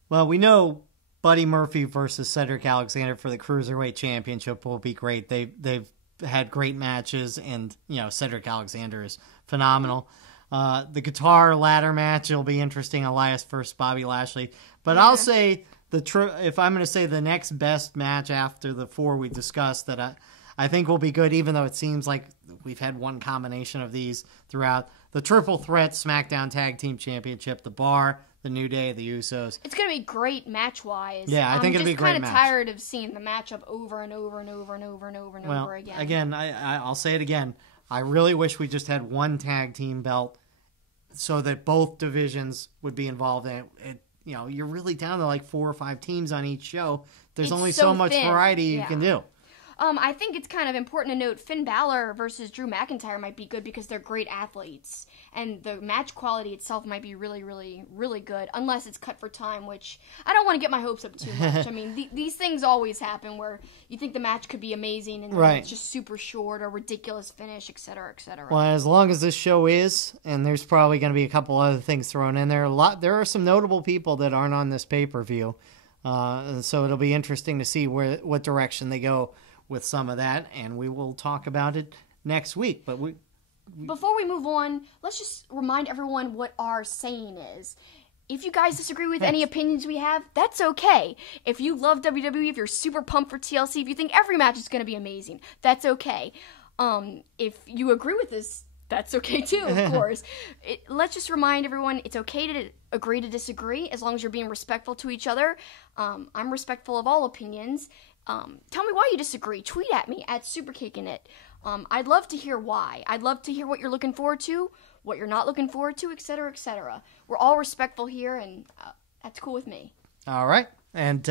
we know Buddy Murphy versus Cedric Alexander for the Cruiserweight Championship will be great. They've had great matches, and, Cedric Alexander is phenomenal. The guitar ladder match will be interesting. Elias versus Bobby Lashley. But I'll say if I'm going to say the next best match after the four we discussed that I think will be good, even though it seems like we've had one combination of these throughout, the Triple Threat SmackDown Tag Team Championship, the Bar, the New Day, the Usos. It's going to be great match-wise. Yeah, I think it'll be a great match. I'm just kind of tired of seeing the matchup over and over and over and over and over and over again. Again, I'll say it again. I really wish we just had one tag team belt so that both divisions would be involved in it. You're really down to like 4 or 5 teams on each show. There's only so much variety you can do. I think it's kind of important to note Finn Balor versus Drew McIntyre might be good because they're great athletes. And the match quality itself might be really, really, really good, unless it's cut for time, which I don't want to get my hopes up too much. I mean, these things always happen where you think the match could be amazing and then it's just super short or ridiculous finish, etc., etc. Well, as long as this show is, and there's probably going to be a couple other things thrown in there, there are some notable people that aren't on this pay-per-view. So it'll be interesting to see what direction they go with some of that, and we will talk about it next week. But before we move on, let's just remind everyone what our saying is. If you guys disagree with any opinions we have, that's okay. If you love WWE, if you're super pumped for TLC, if you think every match is going to be amazing, that's okay. If you agree with this, that's okay too, of course. Let's just remind everyone it's okay to agree to disagree as long as you're being respectful to each other. I'm respectful of all opinions. Tell me why you disagree. Tweet at me at SuperKickinIt. I'd love to hear why. I'd love to hear what you're looking forward to, what you're not looking forward to, etc., etc. We're all respectful here, and that's cool with me. All right. And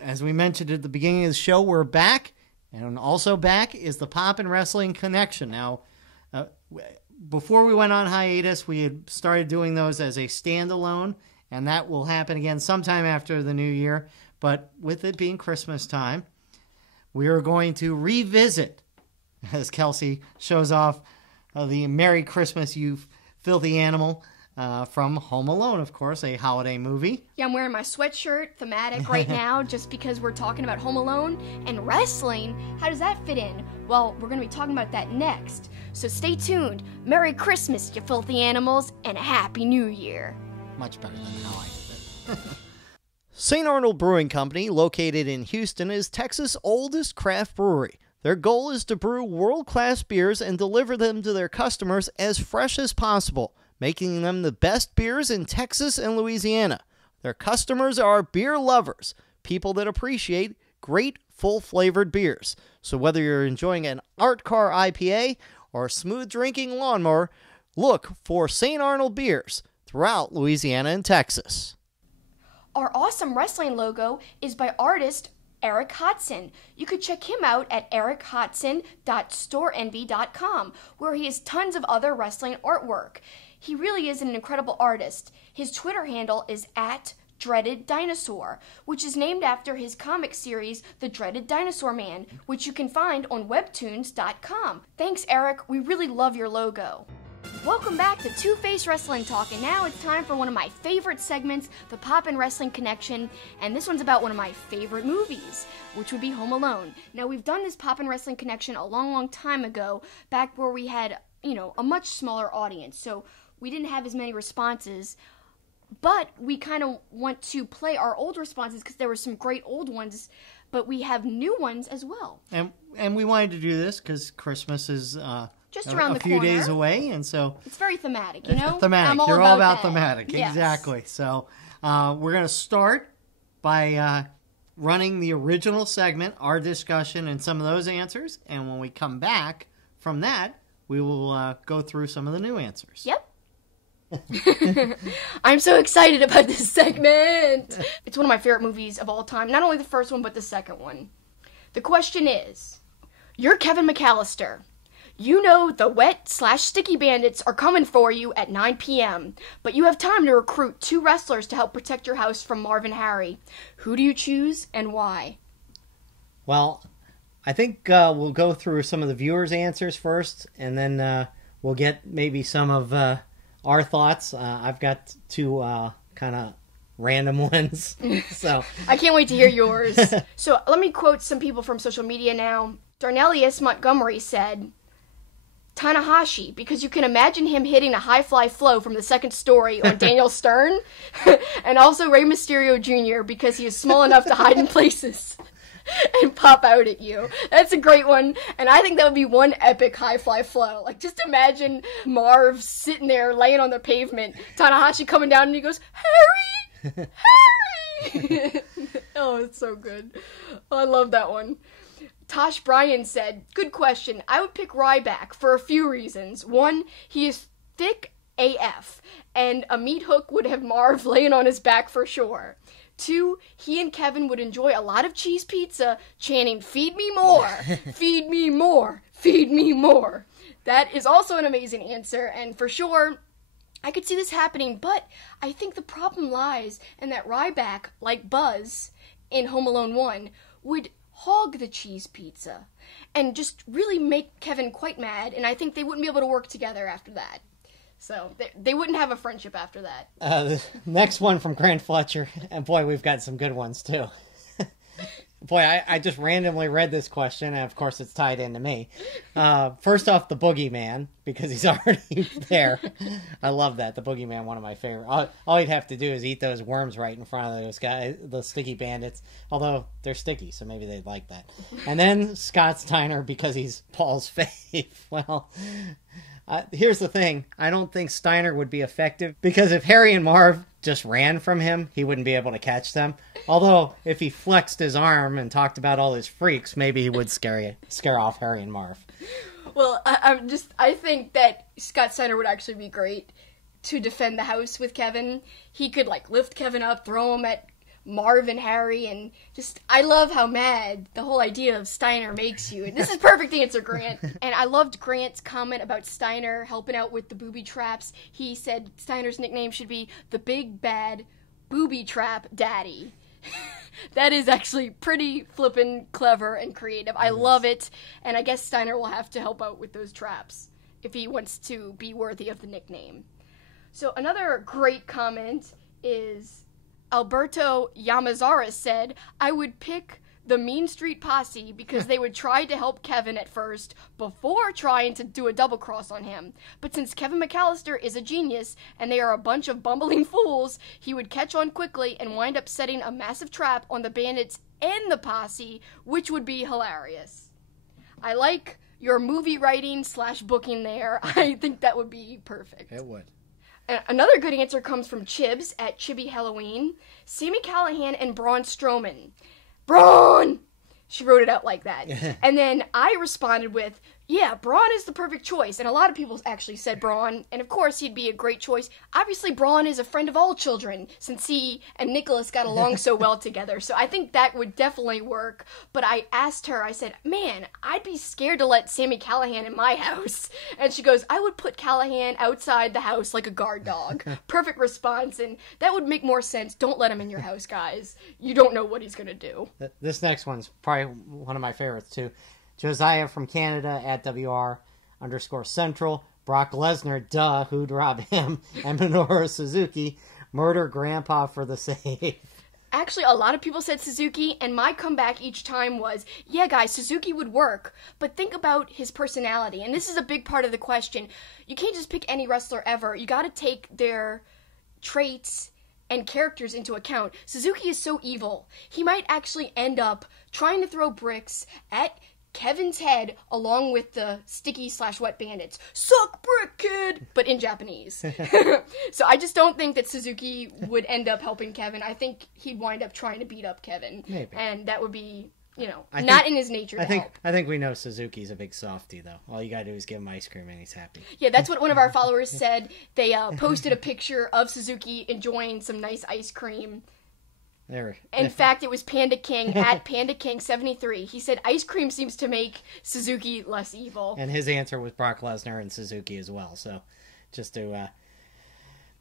as we mentioned at the beginning of the show, we're back. And also back is the Pop and Wrestling Connection. Now, before we went on hiatus, we had started doing those as a standalone, and that will happen again sometime after the new year. But with it being Christmas time, we are going to revisit, as Kelsi shows off the Merry Christmas, You Filthy Animal, from Home Alone, of course, a holiday movie. Yeah, I'm wearing my sweatshirt thematic right now just because we're talking about Home Alone and wrestling. How does that fit in? Well, we're going to be talking about that next. So stay tuned. Merry Christmas, you filthy animals, and a Happy New Year. Much better than how I did it. St. Arnold Brewing Company, located in Houston, is Texas' oldest craft brewery. Their goal is to brew world-class beers and deliver them to their customers as fresh as possible, making them the best beers in Texas and Louisiana. Their customers are beer lovers, people that appreciate great, full-flavored beers. So whether you're enjoying an art car IPA or a smooth-drinking lawnmower, look for St. Arnold beers throughout Louisiana and Texas. Our awesome wrestling logo is by artist Eric Hodson. You could check him out at erichodson.storeenvy.com, where he has tons of other wrestling artwork. He really is an incredible artist. His Twitter handle is @DreadedDinosaur, which is named after his comic series, The Dreaded Dinosaur Man, which you can find on webtoons.com. Thanks, Eric. We really love your logo. Welcome back to Two-Face Wrestling Talk, and now it's time for one of my favorite segments, the Pop and Wrestling Connection, and this one's about one of my favorite movies, which would be Home Alone. Now, we've done this Pop and Wrestling Connection a long, long time ago, back where we had, a much smaller audience, so we didn't have as many responses, but we kind of want to play our old responses because there were some great old ones, but we have new ones as well. And we wanted to do this because Christmas is just around the corner. A few days away, and so it's very thematic, you know? Thematic. You're all about that. Thematic. Yes. Exactly. So we're going to start by running the original segment, our discussion, and some of those answers. And when we come back from that, we will go through some of the new answers. Yep. I'm so excited about this segment. It's one of my favorite movies of all time. Not only the first one, but the second one. The question is, you're Kevin McAllister. You know the wet/sticky bandits are coming for you at 9 p.m., but you have time to recruit 2 wrestlers to help protect your house from Marvin Harry. Who do you choose and why? Well, I think we'll go through some of the viewers' answers first, and then we'll get maybe some of our thoughts. I've got 2 kind of random ones. So I can't wait to hear yours. So let me quote some people from social media now. Darnelius Montgomery said, Tanahashi, because you can imagine him hitting a high-fly flow from the second story on Daniel Stern. And also Rey Mysterio Jr., because he is small enough to hide in places. and pop out at you. That's a great one, and I think that would be one epic high fly flow. Like, just imagine Marv sitting there laying on the pavement, Tanahashi coming down, and he goes, Harry! Harry! Oh, it's so good. Oh, I love that one. Tosh Bryan said, good question. I would pick Ryback for a few reasons. One, he is thick AF, and a meat hook would have Marv laying on his back for sure. Two, he and Kevin would enjoy a lot of cheese pizza, chanting, feed me more, feed me more, feed me more. That is also an amazing answer, and for sure, I could see this happening, but I think the problem lies in that Ryback, like Buzz in Home Alone 1, would hog the cheese pizza and just really make Kevin quite mad, and I think they wouldn't be able to work together after that. So they wouldn't have a friendship after that. The next one from Grant Fletcher, and boy, we've got some good ones too. Boy, I just randomly read this question, and of course it's tied into me. First off, the Boogeyman, because he's already there. I love that, the Boogeyman, one of my favorite. All he'd have to do is eat those worms right in front of those guys, the sticky bandits, although they're sticky, so maybe they'd like that. And then Scott Steiner, because he's Paul's fave. Well, here's the thing. I don't think Steiner would be effective, because if Harry and Marv just ran from him, he wouldn't be able to catch them. Although, if he flexed his arm and talked about all his freaks, maybe he would scare off Harry and Marv. Well, I think that Scott Steiner would actually be great to defend the house with Kevin. He could, like, lift Kevin up, throw him at Marv and Harry, and just, I love how mad the whole idea of Steiner makes you. This is perfect answer, Grant. And I loved Grant's comment about Steiner helping out with the booby traps. He said Steiner's nickname should be the Big Bad Booby Trap Daddy. That is actually pretty flippin' clever and creative. I love it, and I guess Steiner will have to help out with those traps if he wants to be worthy of the nickname. So another great comment is Alberto Yamazares said, I would pick the Mean Street Posse because they would try to help Kevin at first before trying to do a double cross on him. But since Kevin McAllister is a genius and they are a bunch of bumbling fools, he would catch on quickly and wind up setting a massive trap on the bandits and the posse, which would be hilarious. I like your movie writing / booking there. I think that would be perfect. It would. Another good answer comes from Chibs at Chibi Halloween. Sami Callihan and Braun Strowman. Braun! She wrote it out like that. And then I responded with, yeah, Braun is the perfect choice. And a lot of people actually said Braun. And of course, he'd be a great choice. Obviously, Braun is a friend of all children, since he and Nicholas got along so well together. So I think that would definitely work. But I asked her, I said, man, I'd be scared to let Sami Callihan in my house. And she goes, I would put Callihan outside the house like a guard dog. Perfect response. And that would make more sense. Don't let him in your house, guys. You don't know what he's going to do. This next one's probably one of my favorites, too. Josiah from Canada at WR_Central. Brock Lesnar, duh, who'd rob him? And Minoru Suzuki, murder Grandpa for the save. Actually, a lot of people said Suzuki, and my comeback each time was, yeah, guys, Suzuki would work, but think about his personality. And this is a big part of the question. You can't just pick any wrestler ever. You gotta take their traits and characters into account. Suzuki is so evil. He might actually end up trying to throw bricks at Kevin's head along with the sticky / wet bandits. Suck brick, kid! But in Japanese. So I just don't think that Suzuki would end up helping Kevin. I think he'd wind up trying to beat up Kevin. Maybe. And that would be, not in his nature to help. help. I think we know Suzuki's a big softie, though. All you gotta do is give him ice cream and he's happy. Yeah, that's what one of our followers said. They posted a picture of Suzuki enjoying some nice ice cream. In fact, it was Panda King at Panda King 73. He said ice cream seems to make Suzuki less evil. And his answer was Brock Lesnar and Suzuki as well. So just to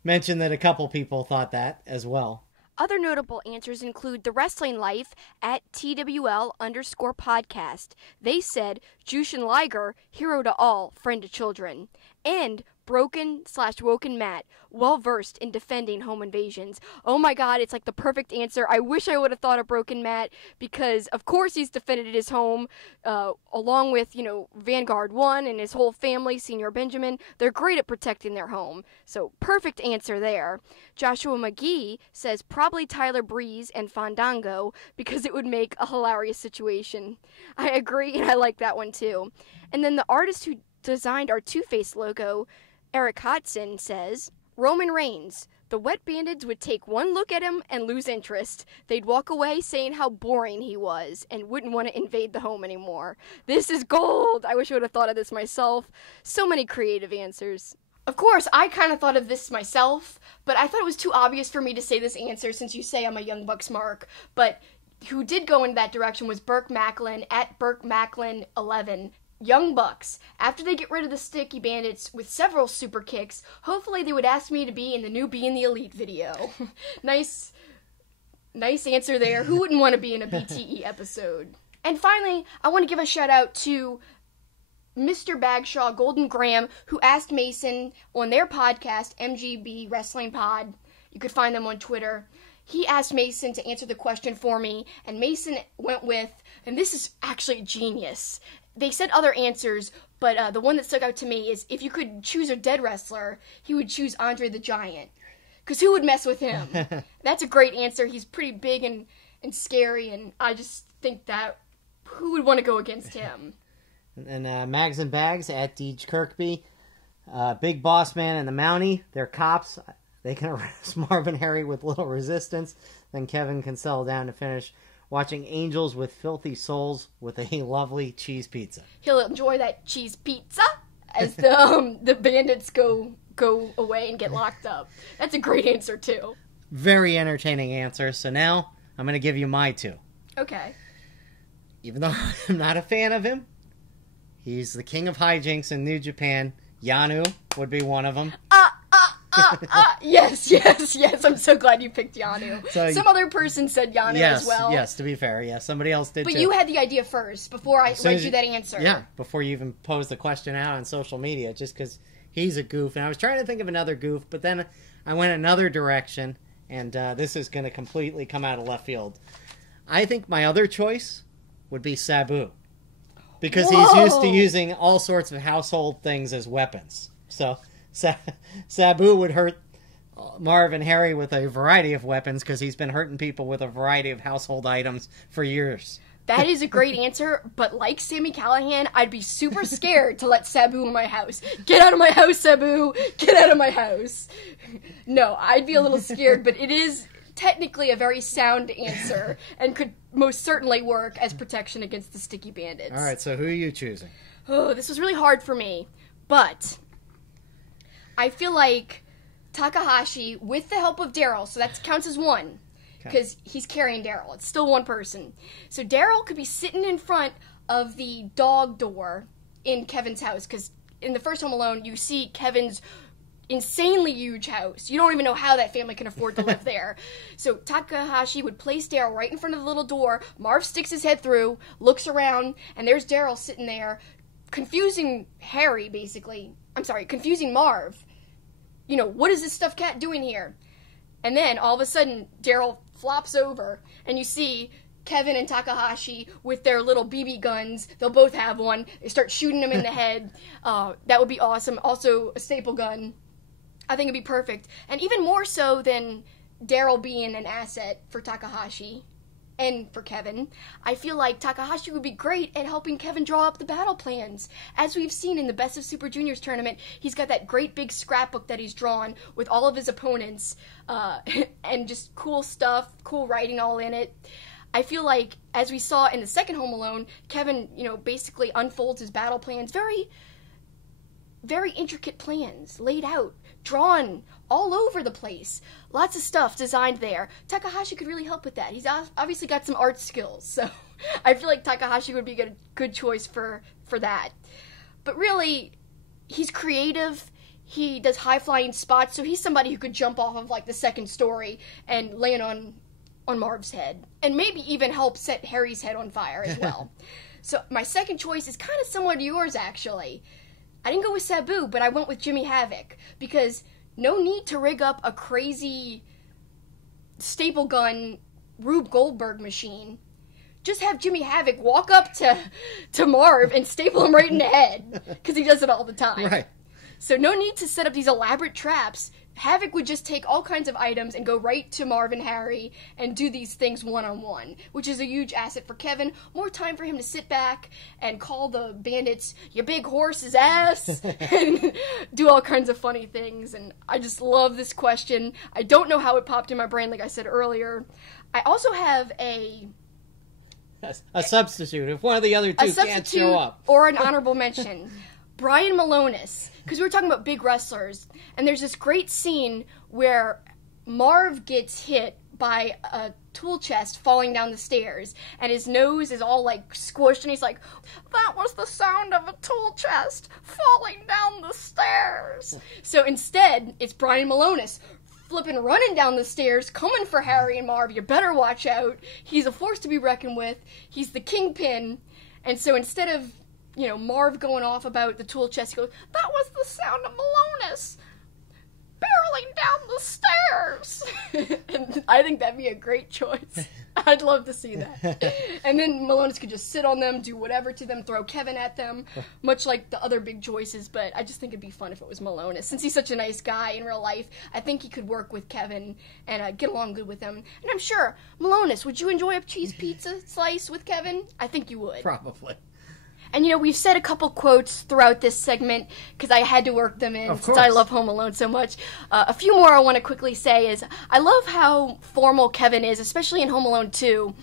mention that a couple people thought that as well. Other notable answers include The Wrestling Life at TWL_podcast. They said Jushin Liger, hero to all, friend to children. And Broken/woken Matt, well-versed in defending home invasions. Oh my god, it's like the perfect answer. I wish I would have thought of Broken Matt, because of course he's defended his home, along with, Vanguard 1 and his whole family, Senior Benjamin. They're great at protecting their home. So, perfect answer there. Joshua McGee says probably Tyler Breeze and Fandango, because it would make a hilarious situation. I agree, and I like that one too. And then the artist who designed our Two-Face logo, Eric Hodson, says, Roman Reigns. The Wet Bandits would take one look at him and lose interest. They'd walk away saying how boring he was and wouldn't want to invade the home anymore. This is gold! I wish I would have thought of this myself. So many creative answers. Of course, I kind of thought of this myself, but I thought it was too obvious for me to say this answer since you say I'm a Young Bucks mark. But who did go in that direction was Burke Macklin, at Burke Macklin 11. Young Bucks. After they get rid of the Sticky Bandits with several super kicks, hopefully they would ask me to be in the new Being the Elite video. Nice answer there. Who wouldn't want to be in a BTE episode? And finally, I want to give a shout out to Mr. Bagshaw, Golden Graham, who asked Mason on their podcast, MGB Wrestling Pod. You could find them on Twitter. He asked Mason to answer the question for me, and Mason went with, and this is actually genius. They said other answers, but the one that stuck out to me is if you could choose a dead wrestler, he would choose Andre the Giant. Because who would mess with him? That's a great answer. He's pretty big and scary, and I just think that who would want to go against him? And Mags and Bags at Deej Kirkby. Big Boss Man and the Mountie, they're cops. They can arrest Marvin Harry with little resistance. Then Kevin can settle down to finish watching Angels with Filthy Souls with a lovely cheese pizza. He'll enjoy that cheese pizza as the bandits go away and get locked up. That's a great answer, too. Very entertaining answer. So now I'm going to give you my two. Okay. Even though I'm not a fan of him, he's the king of hijinks in New Japan. Yanu would be one of them. Yes. I'm so glad you picked Yanu. So, some other person said Yanu as well. Yes, to be fair. Yes, somebody else did but too. You had the idea first, before I read you that answer. Yeah, before you even posed the question out on social media, just because he's a goof. And I was trying to think of another goof, but then I went another direction, and this is going to completely come out of left field. I think my other choice would be Sabu. Because he's used to using all sorts of household things as weapons. So Sabu would hurt Marv and Harry with a variety of weapons because he's been hurting people with a variety of household items for years. That is a great answer, but like Sami Callihan, I'd be super scared to let Sabu in my house. Get out of my house, Sabu! Get out of my house! No, I'd be a little scared, but it is technically a very sound answer and could most certainly work as protection against the Sticky Bandits. All right, so who are you choosing? Oh, this was really hard for me, but I feel like Takahashi, with the help of Daryl, so that counts as one, because he's carrying Daryl. It's still one person. So Daryl could be sitting in front of the dog door in Kevin's house, because in the first Home Alone, you see Kevin's insanely huge house. You don't even know how that family can afford to live there. So Takahashi would place Daryl right in front of the little door. Marv sticks his head through, looks around, and there's Daryl sitting there, confusing Harry, basically. I'm sorry, confusing Marv. You know, what is this stuffed cat doing here? And then, all of a sudden, Daryl flops over, and you see Kevin and Takahashi with their little BB guns. They'll both have one. They start shooting him in the head. That would be awesome. Also, a staple gun. I think it'd be perfect. And even more so than Daryl being an asset for Takahashi and for Kevin, I feel like Takahashi would be great at helping Kevin draw up the battle plans. As we've seen in the Best of Super Juniors tournament, he's got that great big scrapbook that he's drawn with all of his opponents, and just cool stuff, cool writing all in it. I feel like, as we saw in the second Home Alone, Kevin, basically unfolds his battle plans. Very, very intricate plans, laid out, drawn all over the place. Lots of stuff designed there. Takahashi could really help with that. He's obviously got some art skills, so I feel like Takahashi would be a good choice for that. But really, he's creative. He does high-flying spots, so he's somebody who could jump off of, the second story and land on Marv's head, and maybe even help set Harry's head on fire as well. So my second choice is kind of similar to yours, actually. I didn't go with Sabu, but I went with Jimmy Havoc, because no need to rig up a crazy staple gun Rube Goldberg machine. Just have Jimmy Havoc walk up to Marv and staple him right in the head, because he does it all the time. Right. So no need to set up these elaborate traps. Havoc would just take all kinds of items and go right to Marv and Harry and do these things one-on-one, which is a huge asset for Kevin. More time for him to sit back and call the bandits, "your big horse's ass," and do all kinds of funny things. And I just love this question. I don't know how it popped in my brain, like I said earlier. I also have a substitute if one of the other two can't show up. Or an honorable mention. Brian Malonis, because we were talking about big wrestlers, and there's this great scene where Marv gets hit by a tool chest falling down the stairs, and his nose is all like squished, and he's like, "That was the sound of a tool chest falling down the stairs." So instead, it's Brian Malonis flipping, running down the stairs, coming for Harry and Marv. You better watch out. He's a force to be reckoned with. He's the kingpin. And so instead of, Marv going off about the tool chest, he goes, "That was the sound of Malonis barreling down the stairs." And I think that'd be a great choice. I'd love to see that. And then Malonis could just sit on them, do whatever to them, throw Kevin at them, much like the other big choices. But I just think it'd be fun if it was Malonis. Since he's such a nice guy in real life, I think he could work with Kevin and get along good with him. And I'm sure, Malonis, would you enjoy a cheese pizza slice with Kevin? I think you would. Probably. And, we've said a couple quotes throughout this segment because I had to work them in since I love Home Alone so much. A few more I want to quickly say is, I love how formal Kevin is, especially in Home Alone 2,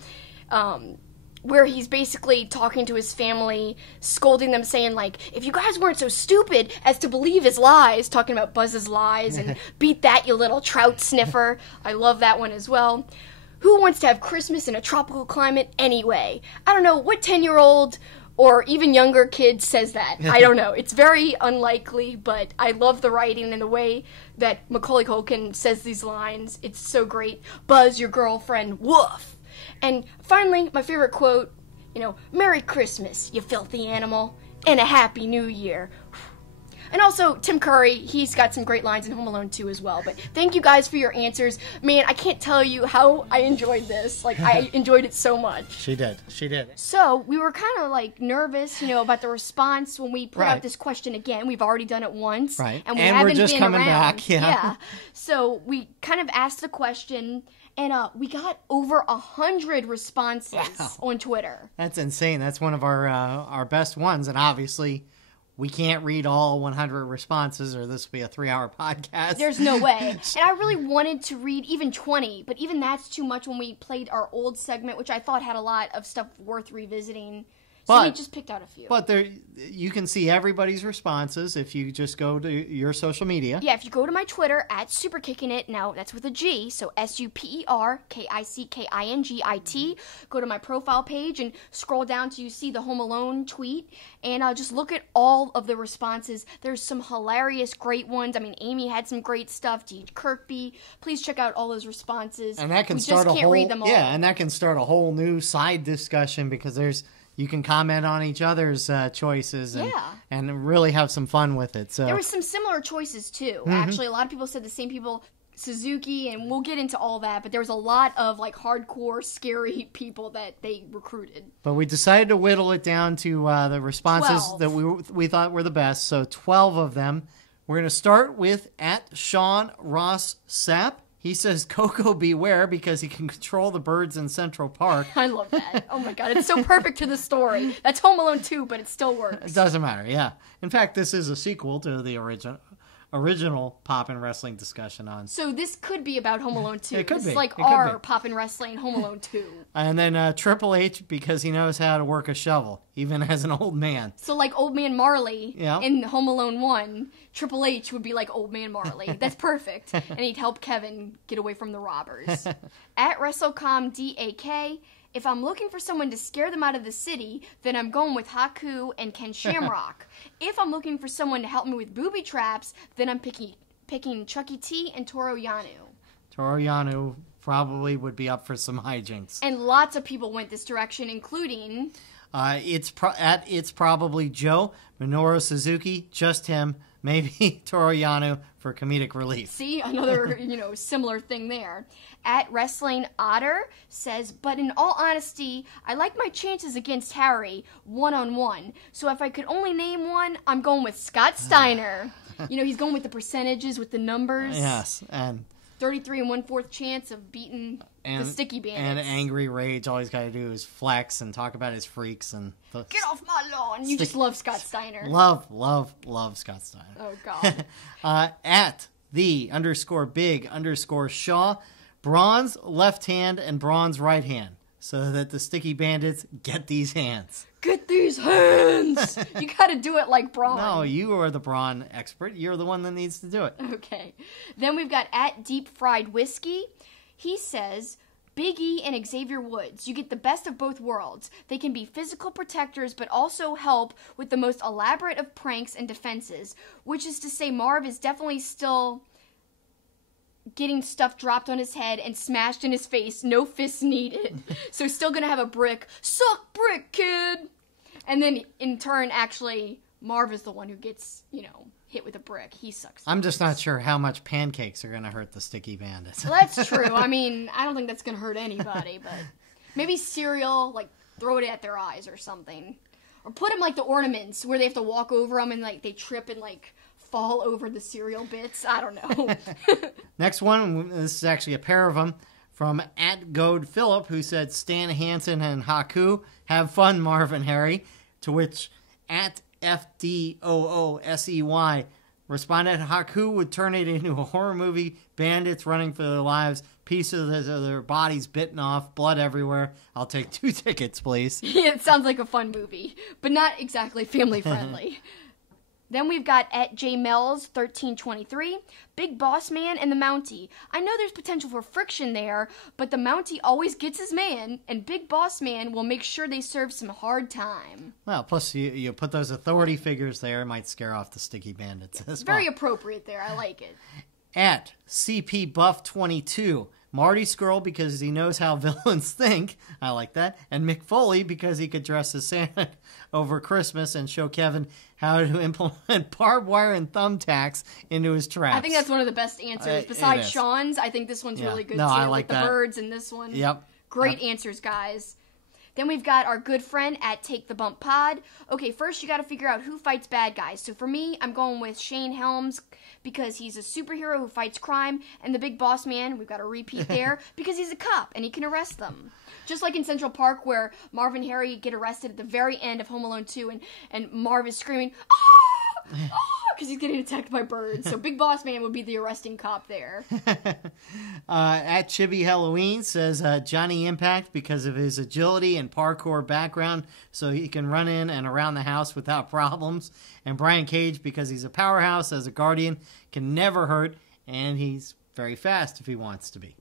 where he's basically talking to his family, scolding them, saying, like, "If you guys weren't so stupid as to believe his lies," talking about Buzz's lies, and "beat that, you little trout sniffer." I love that one as well. Who wants to have Christmas in a tropical climate anyway? I don't know, what 10-year-old... or even younger kid says that. I don't know. It's very unlikely, but I love the writing and the way that Macaulay Culkin says these lines. It's so great. "Buzz, your girlfriend, woof." And finally, my favorite quote, "Merry Christmas, you filthy animal, and a Happy New Year." And also, Tim Curry, he's got some great lines in Home Alone 2 as well. But thank you guys for your answers. Man, I can't tell you how I enjoyed this. Like, I enjoyed it so much. She did. So, we were kind of, nervous, about the response when we put out this question again. We've already done it once. Right. And we're just coming back. Yeah. So, we kind of asked the question, and we got over 100 responses on Twitter. That's insane. That's one of our best ones, and obviously... we can't read all 100 responses, or this will be a 3-hour podcast. There's no way. And I really wanted to read even 20, but even that's too much when we played our old segment, which I thought had a lot of stuff worth revisiting. So we just picked out a few. But you can see everybody's responses if you just go to your social media. Yeah, if you go to my Twitter, at SuperKickingIt, now that's with a G, so SuperKickingIt. Go to my profile page and scroll down till you see the Home Alone tweet, and just look at all of the responses. There's some hilarious, great ones. I mean, Amy had some great stuff. D. Kirkby. Please check out all those responses. And that can read them all. Yeah, and that can start a whole new side discussion because you can comment on each other's choices and really have some fun with it. So there were some similar choices, too. Mm-hmm. Actually, a lot of people said the same people, Suzuki, and we'll get into all that, but there was a lot of, hardcore, scary people that they recruited. But we decided to whittle it down to the responses 12. That we thought were the best, so 12 of them. We're going to start with @Sean Ross Sapp. He says, "Coco beware," because he can control the birds in Central Park. I love that. Oh my God, it's so perfect to the story. That's Home Alone 2, but it still works. It doesn't matter, yeah. In fact, this is a sequel to the original Poppin' Wrestling discussion on. So this could be about Home Alone 2. It could this be. is like our Poppin' Wrestling Home Alone 2. And then Triple H, because he knows how to work a shovel, even as an old man. So like Old Man Marley in Home Alone 1, Triple H would be like Old Man Marley. That's perfect. And he'd help Kevin get away from the robbers. @WrestleComDAK, if I'm looking for someone to scare them out of the city, then I'm going with Haku and Ken Shamrock. If I'm looking for someone to help me with booby traps, then I'm picking Chucky T and Toru Yano. Toru Yano probably would be up for some hijinks. And lots of people went this direction, including... It's probably Joe, Minoru Suzuki, just him, maybe Toru Yano for comedic relief. See, another, similar thing there. At Wrestling Otter says, but in all honesty, I like my chances against Harry one-on-one. So if I could only name one, I'm going with Scott Steiner. He's going with the percentages, with the numbers. Yes, and 33 1/4 chance of beating the Sticky Bandits. And Angry Rage, all he's got to do is flex and talk about his freaks. And get off my lawn. You just love Scott Steiner. Love Scott Steiner. Oh, God. At _big_Shaw, bronze left hand and bronze right hand, so that the Sticky Bandits get these hands. Get these hands! You gotta do it like Braun. No, you are the Braun expert. You're the one that needs to do it. Okay. Then we've got at Deep Fried Whiskey. He says, Big E and Xavier Woods, you get the best of both worlds. They can be physical protectors, but also help with the most elaborate of pranks and defenses. Which is to say, Marv is definitely still getting stuff dropped on his head and smashed in his face. No fists needed. So still gonna have a brick. Suck brick, kid! And then, in turn, actually, Marv is the one who gets, hit with a brick. He sucks. I'm just not sure how much pancakes are going to hurt the Sticky Bandits. Well, that's true. I mean, I don't think that's going to hurt anybody, but maybe cereal, throw it at their eyes or something. Or put them like the ornaments, where they have to walk over them and, they trip and, fall over the cereal bits. I don't know. Next one, this is actually a pair of them. From at Goad Phillip, who said, Stan Hansen and Haku, have fun, Marv and Harry. To which at FDOOSEY responded, Haku would turn it into a horror movie, bandits running for their lives, pieces of their bodies bitten off, blood everywhere. I'll take 2 tickets, please. Yeah, it sounds like a fun movie, but not exactly family friendly. Then we've got at JMells1323, Big Boss Man and the Mountie. I know there's potential for friction there, but the Mountie always gets his man, and Big Boss Man will make sure they serve some hard time. Well, plus you put those authority figures there, it might scare off the Sticky Bandits as well. Very appropriate there, I like it. At CP Buff 22, Marty Skrull because he knows how villains think. I like that. And Mick Foley because he could dress as Santa over Christmas and show Kevin how to implement barbed wire and thumbtacks into his traps. I think that's one of the best answers. Besides Sean's, I think this one's really good too. I like that. The birds in this one. Yep. Great answers, guys. Then we've got our good friend at Take the Bump Pod. Okay, first you got to figure out who fights bad guys. So for me, I'm going with Shane Helms because he's a superhero who fights crime, and the Big Boss Man, we've got a repeat there, because he's a cop and he can arrest them. Just like in Central Park where Marv and Harry get arrested at the very end of Home Alone 2 and Marv is screaming, ah! Because he's getting attacked by birds. So Big Boss Man would be the arresting cop there. At Chibi Halloween says Johnny Impact because of his agility and parkour background, so he can run in and around the house without problems. And Brian Cage because he's a powerhouse as a guardian, can never hurt, and he's very fast if he wants to be.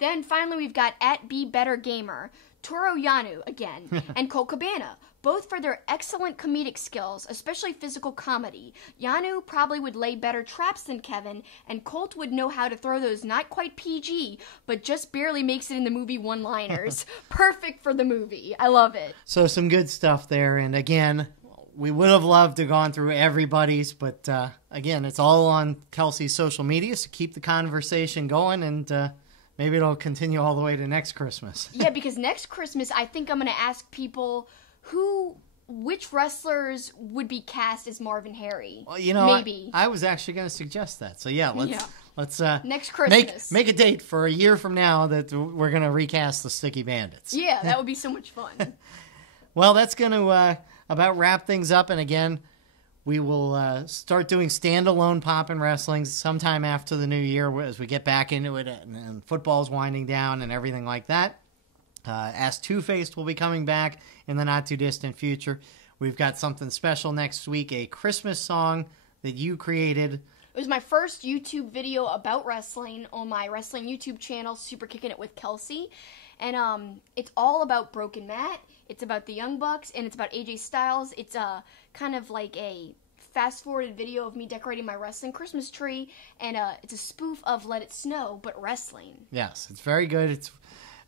Then finally we've got at Be Better Gamer, Toru Yano again, and Colt Cabana, both for their excellent comedic skills, especially physical comedy. Yano probably would lay better traps than Kevin, and Colt would know how to throw those not quite PG, but just barely makes it in the movie one-liners. Perfect for the movie. I love it. So some good stuff there, and again, we would have loved to have gone through everybody's, but again, it's all on Kelsi's social media, so keep the conversation going, and maybe it'll continue all the way to next Christmas. Yeah, because next Christmas, I think I'm going to ask people which wrestlers would be cast as Marv and Harry. Well, maybe. I was actually going to suggest that. So yeah, let's next Christmas make a date for a year from now that we're going to recast the Sticky Bandits. Yeah, that would be so much fun. Well, that's going to about wrap things up, and again, we will start doing standalone Poppin' Wrestling sometime after the new year as we get back into it and football's winding down and everything like that. As Two-Faced will be coming back in the not-too-distant future. We've got something special next week, a Christmas song that you created. It was my first YouTube video about wrestling on my wrestling YouTube channel, Super Kicking It with Kelsi. And it's all about Broken Matt, it's about the Young Bucks, and it's about AJ Styles. It's kind of like a fast-forwarded video of me decorating my wrestling Christmas tree, and it's a spoof of Let It Snow, but wrestling. Yes, it's very good. It's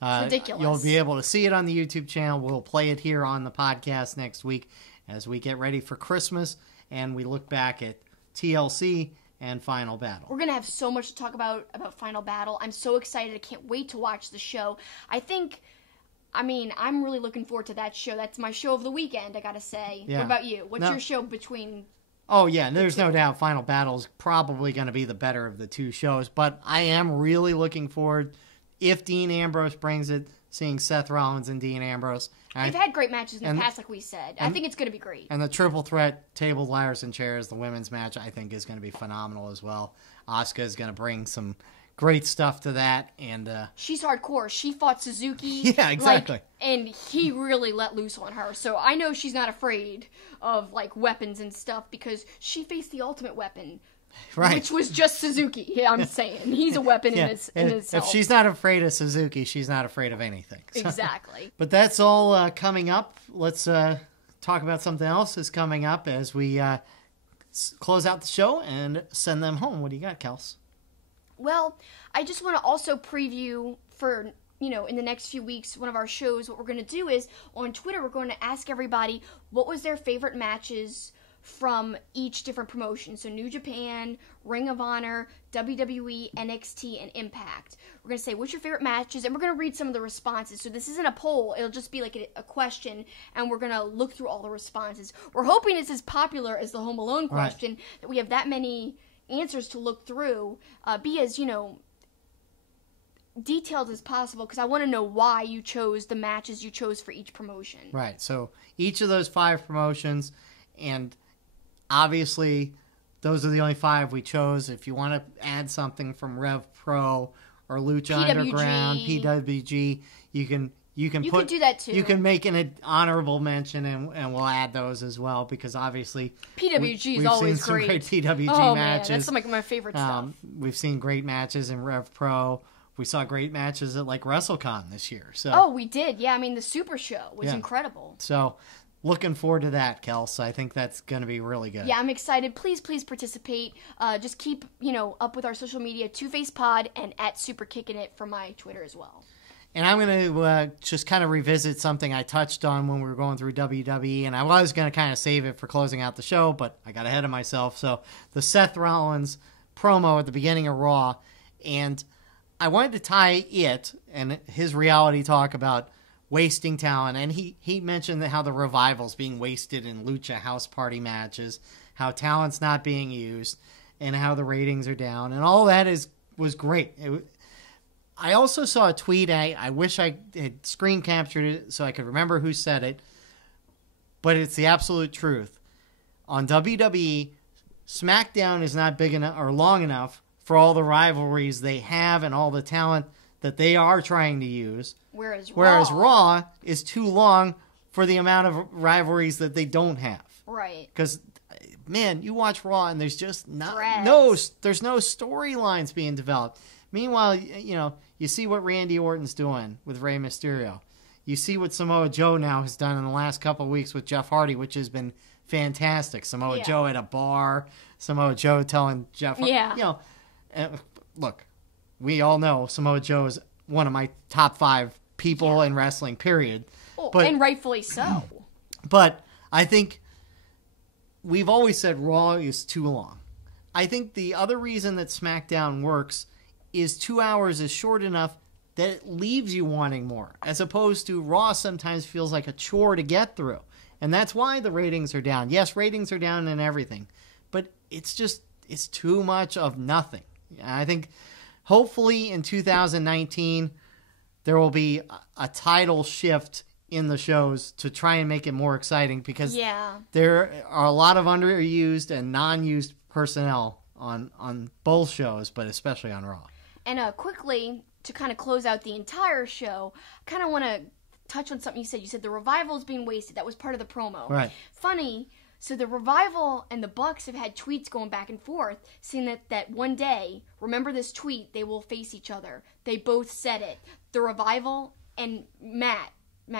ridiculous. You'll be able to see it on the YouTube channel. We'll play it here on the podcast next week as we get ready for Christmas and we look back at TLC and Final Battle. We're going to have so much to talk about Final Battle. I'm so excited. I can't wait to watch the show. I'm really looking forward to that show. That's my show of the weekend, I got to say. Yeah. What about you? What's your show between... Oh, yeah, there's no doubt Final Battle is probably going to be the better of the two shows, but I am really looking forward, if Dean Ambrose brings it, seeing Seth Rollins and Dean Ambrose. They've had great matches in the past, like we said. I think it's going to be great. And the triple threat table, ladders, and chairs, the women's match, I think is going to be phenomenal as well. Asuka is going to bring some great stuff to that, and she's hardcore. She fought Suzuki. Yeah, exactly. And he really let loose on her. So I know she's not afraid of weapons and stuff because she faced the ultimate weapon, right? Which was just Suzuki. Yeah, I'm saying he's a weapon in itself. If she's not afraid of Suzuki, she's not afraid of anything. So. Exactly. But that's all coming up. Let's talk about something else that's coming up as we close out the show and send them home. What do you got, Kels? Well, I just want to also preview for, in the next few weeks, one of our shows. What we're going to do is, on Twitter, we're going to ask everybody what was their favorite matches from each different promotion. So New Japan, Ring of Honor, WWE, NXT, and Impact. We're going to say, what's your favorite matches? And we're going to read some of the responses. So this isn't a poll. It'll just be like a question, and we're going to look through all the responses. We're hoping it's as popular as the Home Alone question, that we have that many answers to look through, be as, detailed as possible, because I want to know why you chose the matches you chose for each promotion. Right, so each of those 5 promotions, and obviously those are the only 5 we chose. If you want to add something from Rev Pro or Lucha Underground, PWG, you can do that too. You can make an honorable mention, and we'll add those as well, because obviously PWG is always great. We've seen some great PWG matches. Man, that's some of my favorite stuff. We've seen great matches in Rev Pro. We saw great matches at WrestleCon this year. So. Oh, we did. Yeah, the Super Show was incredible. So, looking forward to that, Kels. I think that's going to be really good. Yeah, I'm excited. Please participate. Just keep, up with our social media, Two Face Pod and at Super Kickin' It for my Twitter as well. And I'm going to just kind of revisit something I touched on when we were going through WWE, and I was going to kind of save it for closing out the show, but I got ahead of myself. So, the Seth Rollins promo at the beginning of Raw, and I wanted to tie it and his reality talk about wasting talent, and he mentioned how the Revival's being wasted in Lucha House Party matches, how talent's not being used, and how the ratings are down, and all that was great. I also saw a tweet. I wish I had screen captured it so I could remember who said it, but it's the absolute truth. On WWE, SmackDown is not big enough or long enough for all the rivalries they have and all the talent that they are trying to use. Whereas Raw is too long for the amount of rivalries that they don't have. Right. Because, man, you watch Raw and there's just there's no storylines being developed. Meanwhile, you see what Randy Orton's doing with Rey Mysterio. You see what Samoa Joe now has done in the last couple of weeks with Jeff Hardy, which has been fantastic. Samoa Joe at a bar. Samoa Joe telling Jeff Hardy, look, we all know Samoa Joe is one of my top 5 people in wrestling, period. And rightfully so. But I think we've always said Raw is too long. I think the other reason that SmackDown works is 2 hours is short enough that it leaves you wanting more, as opposed to Raw sometimes feels like a chore to get through. And that's why the ratings are down. Yes, ratings are down and everything, but it's too much of nothing. I think hopefully in 2019 there will be a title shift in the shows to try and make it more exciting, because there are a lot of underused and non-used personnel on both shows, but especially on Raw. And quickly, to kind of close out the entire show, I kind of want to touch on something you said. You said the Revival is being wasted. That was part of the promo. Right. Funny. So the Revival and the Bucks have had tweets going back and forth saying that one day, remember this tweet, they will face each other. They both said it. The Revival and Matt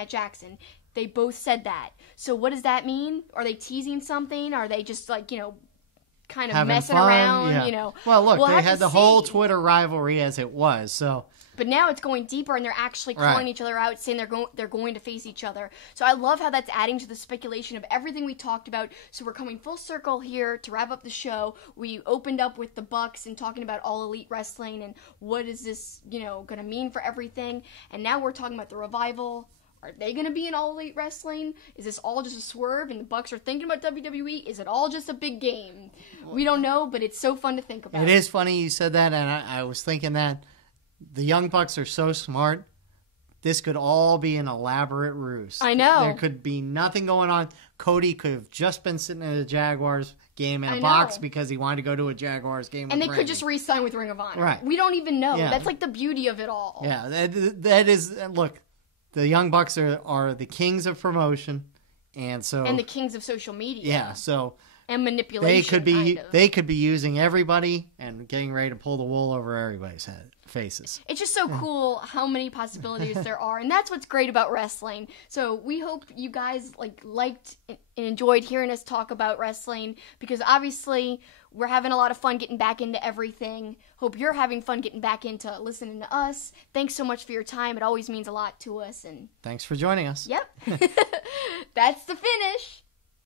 Jackson, they both said that. So what does that mean? Are they teasing something? Are they just kind of having messing fun? Around? Yeah. Well, look, they had the whole Twitter rivalry as it was. So But now it's going deeper, and they're actually calling each other out, saying they're going to face each other. So I love how that's adding to the speculation of everything we talked about. So we're coming full circle here to wrap up the show. We opened up with the Bucks and talking about All Elite Wrestling and what is this, going to mean for everything. And now we're talking about the Revival. Are they going to be in All Elite Wrestling? Is this all just a swerve and the Bucks are thinking about WWE? Is it all just a big game? We don't know, but it's so fun to think about. It is funny you said that, and I was thinking that the Young Bucks are so smart. This could all be an elaborate ruse. I know. There could be nothing going on. Cody could have just been sitting at a Jaguars game in a box because he wanted to go to a Jaguars game. And they could just re-sign with Ring of Honor. Right. We don't even know. Yeah. That's like the beauty of it all. Yeah, that is, look, the Young Bucks are the kings of promotion, and the kings of social media. Yeah, so and manipulation. They could be using everybody and getting ready to pull the wool over everybody's faces. It's just so cool how many possibilities there are, and that's what's great about wrestling. So we hope you guys liked and enjoyed hearing us talk about wrestling, because obviously we're having a lot of fun getting back into everything. Hope you're having fun getting back into listening to us. Thanks so much for your time. It always means a lot to us. And thanks for joining us. Yep. That's the finish.